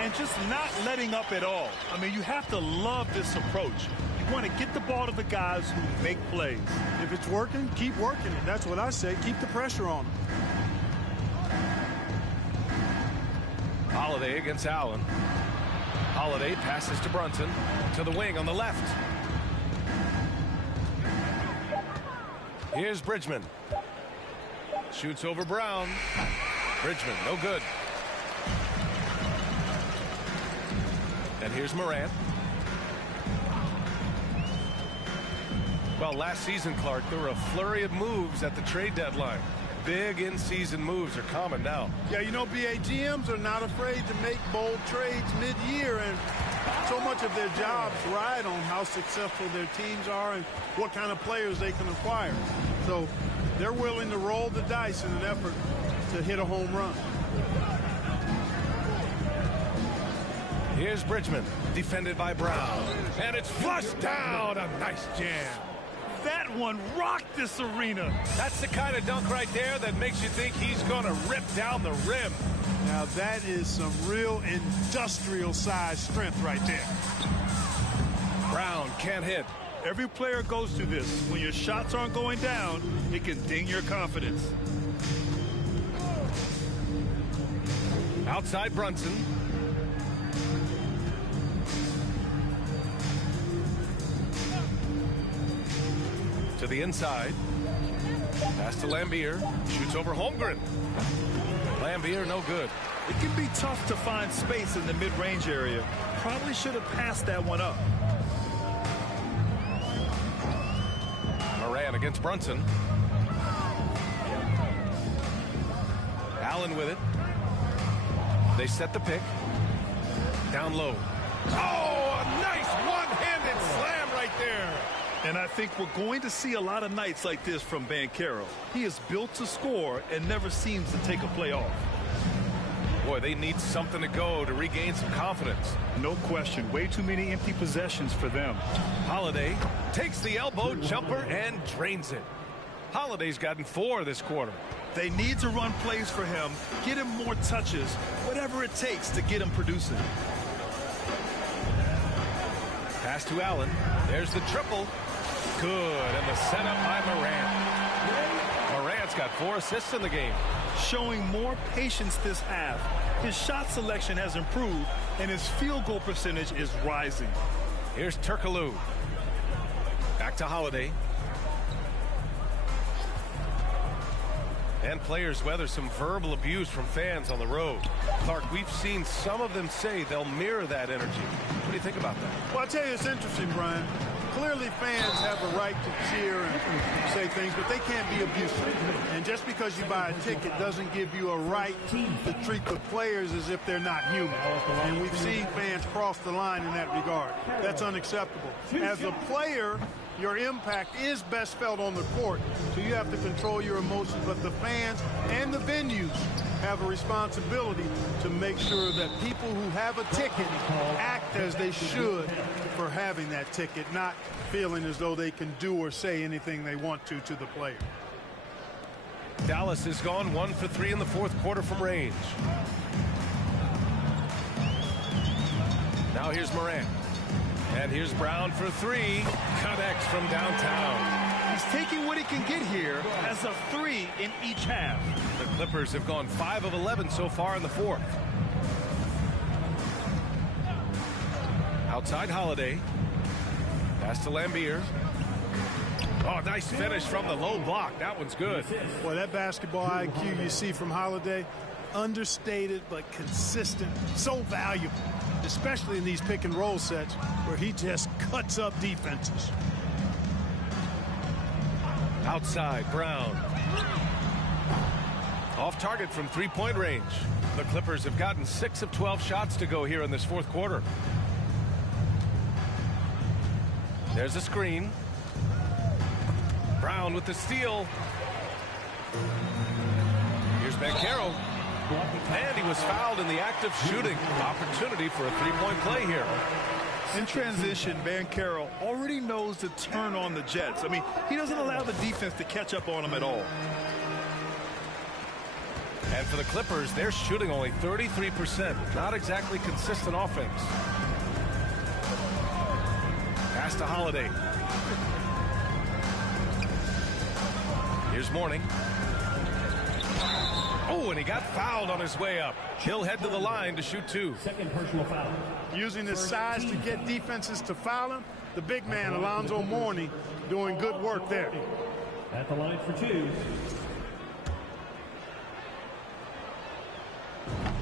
And just not letting up at all. I mean, you have to love this approach. You want to get the ball to the guys who make plays. If it's working, keep working it. That's what I say. Keep the pressure on them. Holiday against Allen. Holiday passes to Brunson. To the wing on the left. Here's Bridgman. Shoots over Brown. Bridgman, no good. And here's Morant. Well, last season, Clark, there were a flurry of moves at the trade deadline. Big in-season moves are common now. Yeah, you know, B.A., GMs are not afraid to make bold trades mid-year, and so much of their jobs ride on how successful their teams are and what kind of players they can acquire. So they're willing to roll the dice in an effort to hit a home run. Here's Bridgman, defended by Brown. And it's flushed down. A nice jam. That one rocked this arena. That's the kind of dunk right there that makes you think he's going to rip down the rim. Now that is some real industrial size strength right there. Brown can't hit. Every player goes through this. When your shots aren't going down, it can ding your confidence. Outside Brunson. To the inside. Pass to Lambier. Shoots over Holmgren. Lambier no good. It can be tough to find space in the mid-range area. Probably should have passed that one up. Moran against Brunson. Allen with it. They set the pick. Down low. Oh, a nice one-handed slam right there. And I think we're going to see a lot of nights like this from Banchero. He is built to score and never seems to take a play off. Boy, they need something to go to regain some confidence. No question. Way too many empty possessions for them. Holiday takes the elbow jumper and drains it. Holiday's gotten 4 this quarter. They need to run plays for him, get him more touches, whatever it takes to get him producing. Pass to Allen. There's the triple. Good, and the setup by Morant. Morant's got 4 assists in the game. Showing more patience this half. His shot selection has improved, and his field goal percentage is rising. Here's Turkoglu. Back to Holiday. And players weather some verbal abuse from fans on the road. Clark, we've seen some of them say they'll mirror that energy. What do you think about that? Well, I'll tell you, it's interesting, Brian. Clearly fans have a right to cheer and say things, but they can't be abusive. And just because you buy a ticket doesn't give you a right to treat the players as if they're not human. And we've seen fans cross the line in that regard. That's unacceptable. As a player, your impact is best felt on the court, so you have to control your emotions, but the fans and the venues have a responsibility to make sure that people who have a ticket act as they should for having that ticket, not feeling as though they can do or say anything they want to the player. Dallas has gone 1 for 3 in the 4th quarter from range. Now here's Morant. And here's Brown for 3. Connects from downtown. He's taking what he can get here as a 3 in each half. The Clippers have gone 5 of 11 so far in the 4th. Outside Holiday. Pass to Lambier. Oh, nice finish from the low block. That one's good. Boy, that basketball IQ you see from Holiday, understated but consistent, so valuable, especially in these pick and roll sets where he just cuts up defenses. Outside, Brown. Off target from 3-point range. The Clippers have gotten 6 of 12 shots to go here in this 4th quarter. There's a screen. Brown with the steal. Here's Banchero. And he was fouled in the act of shooting. Opportunity for a 3-point play here. In transition, Banchero already knows to turn on the Jets. I mean, he doesn't allow the defense to catch up on him at all. And for the Clippers, they're shooting only 33%. Not exactly consistent offense. Pass to Holiday. Here's Mourning. Oh, and he got fouled on his way up. He'll head to the line to shoot 2. Second personal foul. Using his size to get defenses to foul him, the big man, Alonzo Mourning, doing good work there. At the line for 2.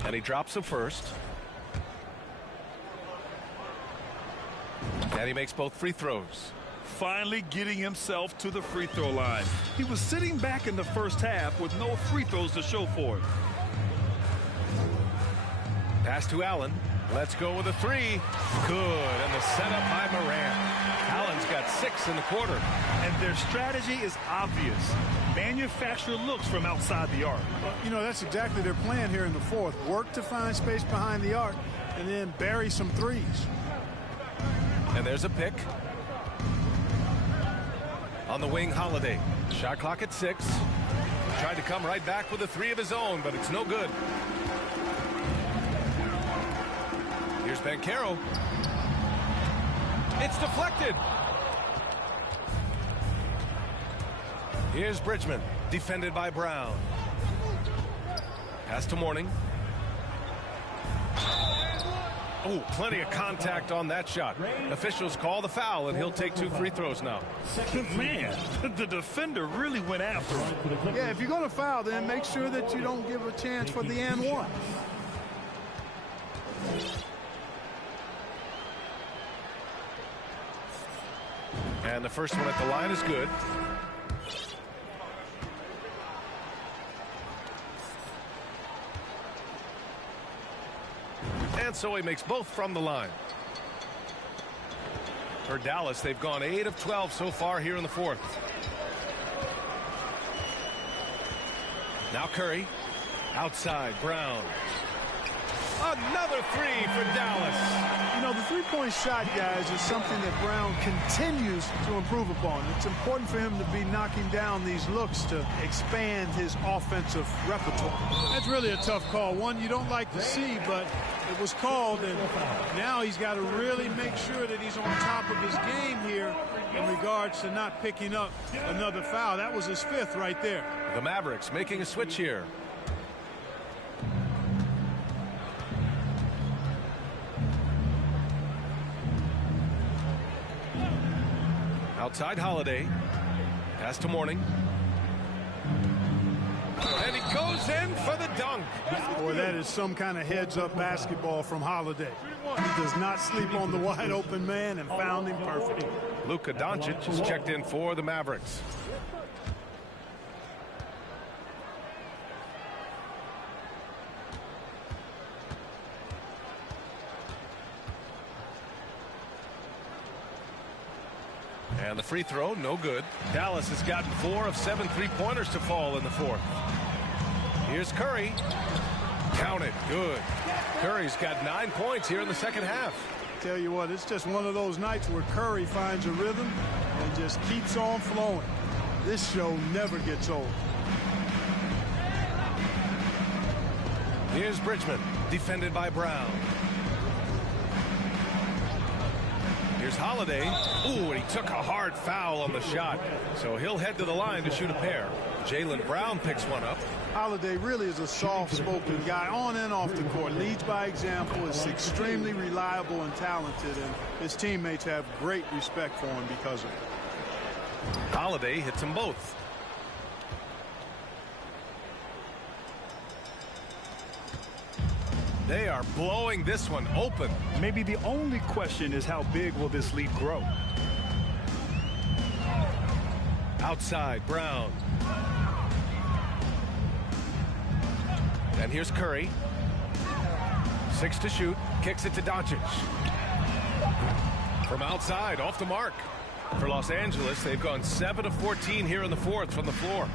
And he drops the first. And he makes both free throws. Finally getting himself to the free throw line. He was sitting back in the first half with no free throws to show for it. Pass to Allen. Let's go with a 3. Good. And the setup by Morant. Allen's got 6 in the quarter. And their strategy is obvious. Manufacture looks from outside the arc. Well, you know, that's exactly their plan here in the 4th. Work to find space behind the arc and then bury some threes. And there's a pick. On the wing, Holiday. Shot clock at 6. Tried to come right back with a 3 of his own, but it's no good. Here's Banchero. It's deflected. Here's Bridgman, defended by Brown. Pass to Mourning. Oh, plenty of contact on that shot. Officials call the foul, and he'll take 2 free throws now. Man, the defender really went after him. Yeah, if you're going to foul, then make sure that you don't give a chance for the and one. And the first one at the line is good. And so he makes both from the line. For Dallas, they've gone 8 of 12 so far here in the 4th. Now Curry. Outside, Brown. Another 3 for Dallas. You know, the three-point shot, guys, is something that Brown continues to improve upon. It's important for him to be knocking down these looks to expand his offensive repertoire. That's really a tough call. One you don't like to see, but it was called, and now he's got to really make sure that he's on top of his game here in regards to not picking up another foul. That was his 5th right there. The Mavericks making a switch here. Outside Holiday. Pass to Mourning. And he goes in for the dunk. Boy, that is some kind of heads-up basketball from Holiday. He does not sleep on the wide-open man and found him perfect. Luka Doncic has checked in for the Mavericks. And the free throw, no good. Dallas has gotten 4 of 7 3-pointers to fall in the 4th. Here's Curry. Count it. Good. Curry's got 9 points here in the second half. Tell you what, it's just one of those nights where Curry finds a rhythm and just keeps on flowing. This show never gets old. Here's Bridgman, defended by Brown. Here's Holiday. Ooh, and he took a hard foul on the shot. So he'll head to the line to shoot a pair. Jaylen Brown picks one up. Holiday really is a soft-spoken guy on and off the court. Leads by example, is extremely reliable and talented, and his teammates have great respect for him because of it. Holiday hits them both. They are blowing this one open. Maybe the only question is how big will this lead grow? Outside, Brown. And here's Curry. 6 to shoot. Kicks it to Doncic. From outside, off the mark. For Los Angeles, they've gone 7 of 14 here in the 4th from the floor.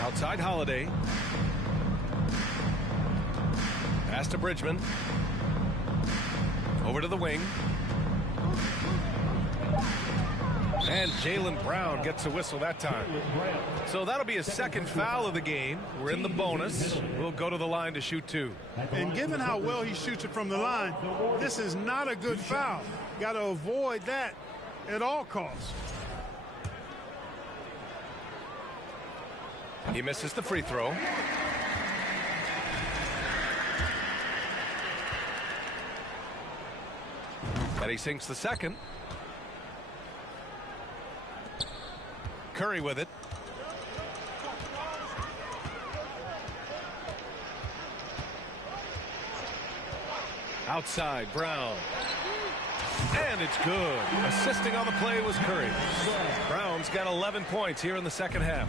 Outside Holiday. Pass to Bridgman. Over to the wing. And Jaylen Brown gets a whistle that time. So that'll be his 2nd foul of the game. We're in the bonus. We'll go to the line to shoot 2. And given how well he shoots it from the line, this is not a good foul. Got to avoid that at all costs. He misses the free throw. And he sinks the 2nd. Curry with it. Outside, Brown. And it's good. Assisting on the play was Curry. Brown's got 11 points here in the second half.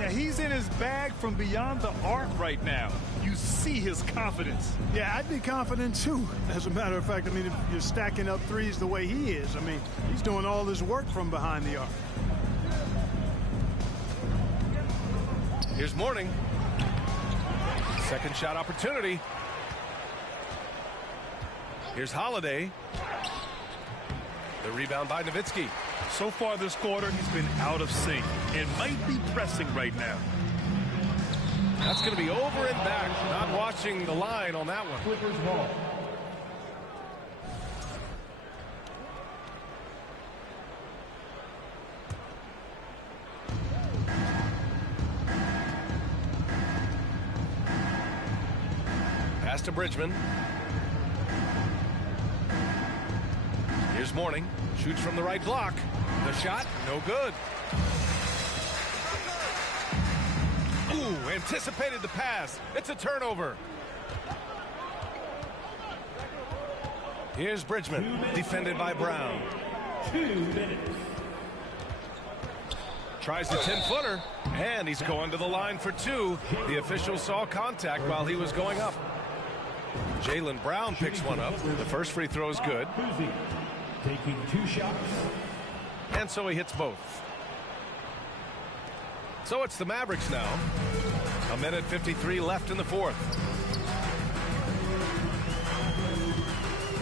Yeah, he's in his bag from beyond the arc right now. You see his confidence. Yeah, I'd be confident too. As a matter of fact, I mean, if you're stacking up threes the way he is, I mean, he's doing all his work from behind the arc. Here's Mourning. Second shot opportunity. Here's Holiday. The rebound by Nowitzki. So far this quarter, he's been out of sync and might be pressing right now. That's going to be over and back. Not watching the line on that one. Clippers ball. Pass to Bridgman. Here's Mourning. Shoots from the right block. The shot, no good. Ooh, anticipated the pass. It's a turnover. Here's Bridgman, defended by Brown. 2 minutes. Tries the 10-footer, and he's going to the line for 2. The official saw contact while he was going up. Jaylen Brown picks one up. The first free throw is good. Kuzi taking 2 shots. And so he hits both. So it's the Mavericks now. 1:53 left in the fourth.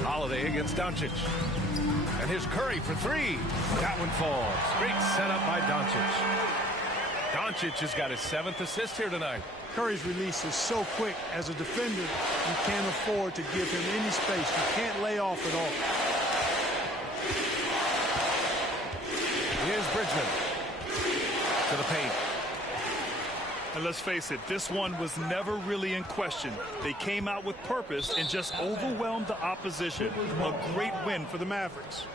Holiday against Doncic. And here's Curry for 3. That one falls. Great setup by Doncic. Doncic has got his 7th assist here tonight. Curry's release is so quick. As a defender, you can't afford to give him any space. You can't lay off at all. Here's Bridgman to the paint. And let's face it, this one was never really in question. They came out with purpose and just overwhelmed the opposition. A great win for the Mavericks.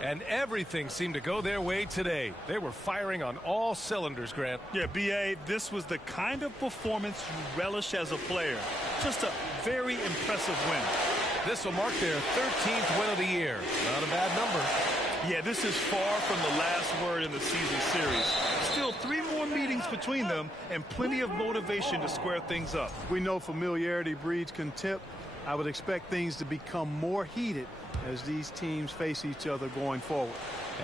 And everything seemed to go their way today. They were firing on all cylinders, Grant. Yeah, B.A., this was the kind of performance you relish as a player. Just a very impressive win. This will mark their 13th win of the year. Not a bad number. Yeah, this is far from the last word in the season series. Still 3 more meetings between them and plenty of motivation to square things up. We know familiarity breeds contempt. I would expect things to become more heated as these teams face each other going forward.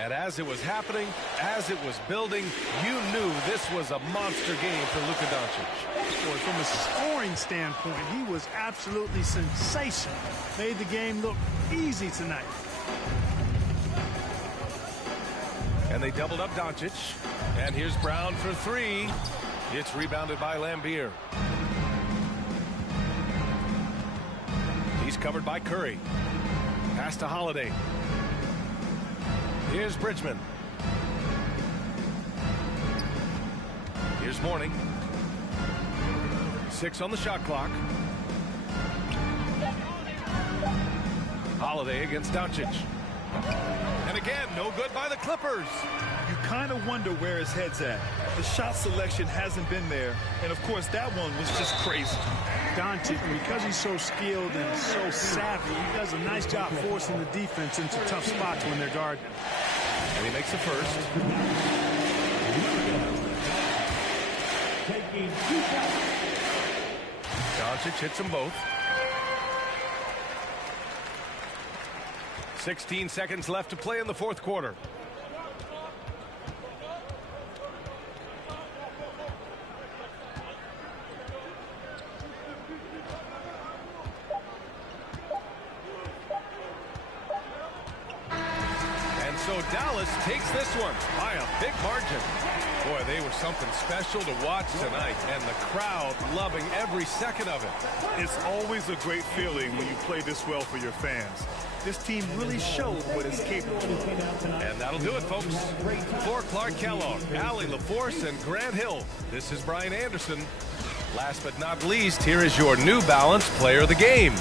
And as it was happening, as it was building, you knew this was a monster game for Luka Doncic. Boy, from a scoring standpoint, he was absolutely sensational. Made the game look easy tonight. And they doubled up Doncic. And here's Brown for 3. It's rebounded by Lambier. He's covered by Curry. Pass to Holiday. Here's Bridgman. Here's Mourning. 6 on the shot clock. Holiday against Doncic. And again, no good by the Clippers. You kind of wonder where his head's at. The shot selection hasn't been there. And, of course, that one was just crazy. Doncic, because he's so skilled and so savvy, he does a nice job forcing the defense into tough spots when they're guarding him. And he makes the first. Taking 2 shots. Doncic hits them both. 16 seconds left to play in the fourth quarter. And so Dallas takes this one by a big margin. Boy, they were something special to watch tonight, and the crowd loving every second of it. It's always a great feeling when you play this well for your fans. This team really showed what it's capable of. And that'll do it, folks. For Clark Kellogg, Allie LaForce, and Grant Hill, this is Brian Anderson. Last but not least, here is your New Balance Player of the Game.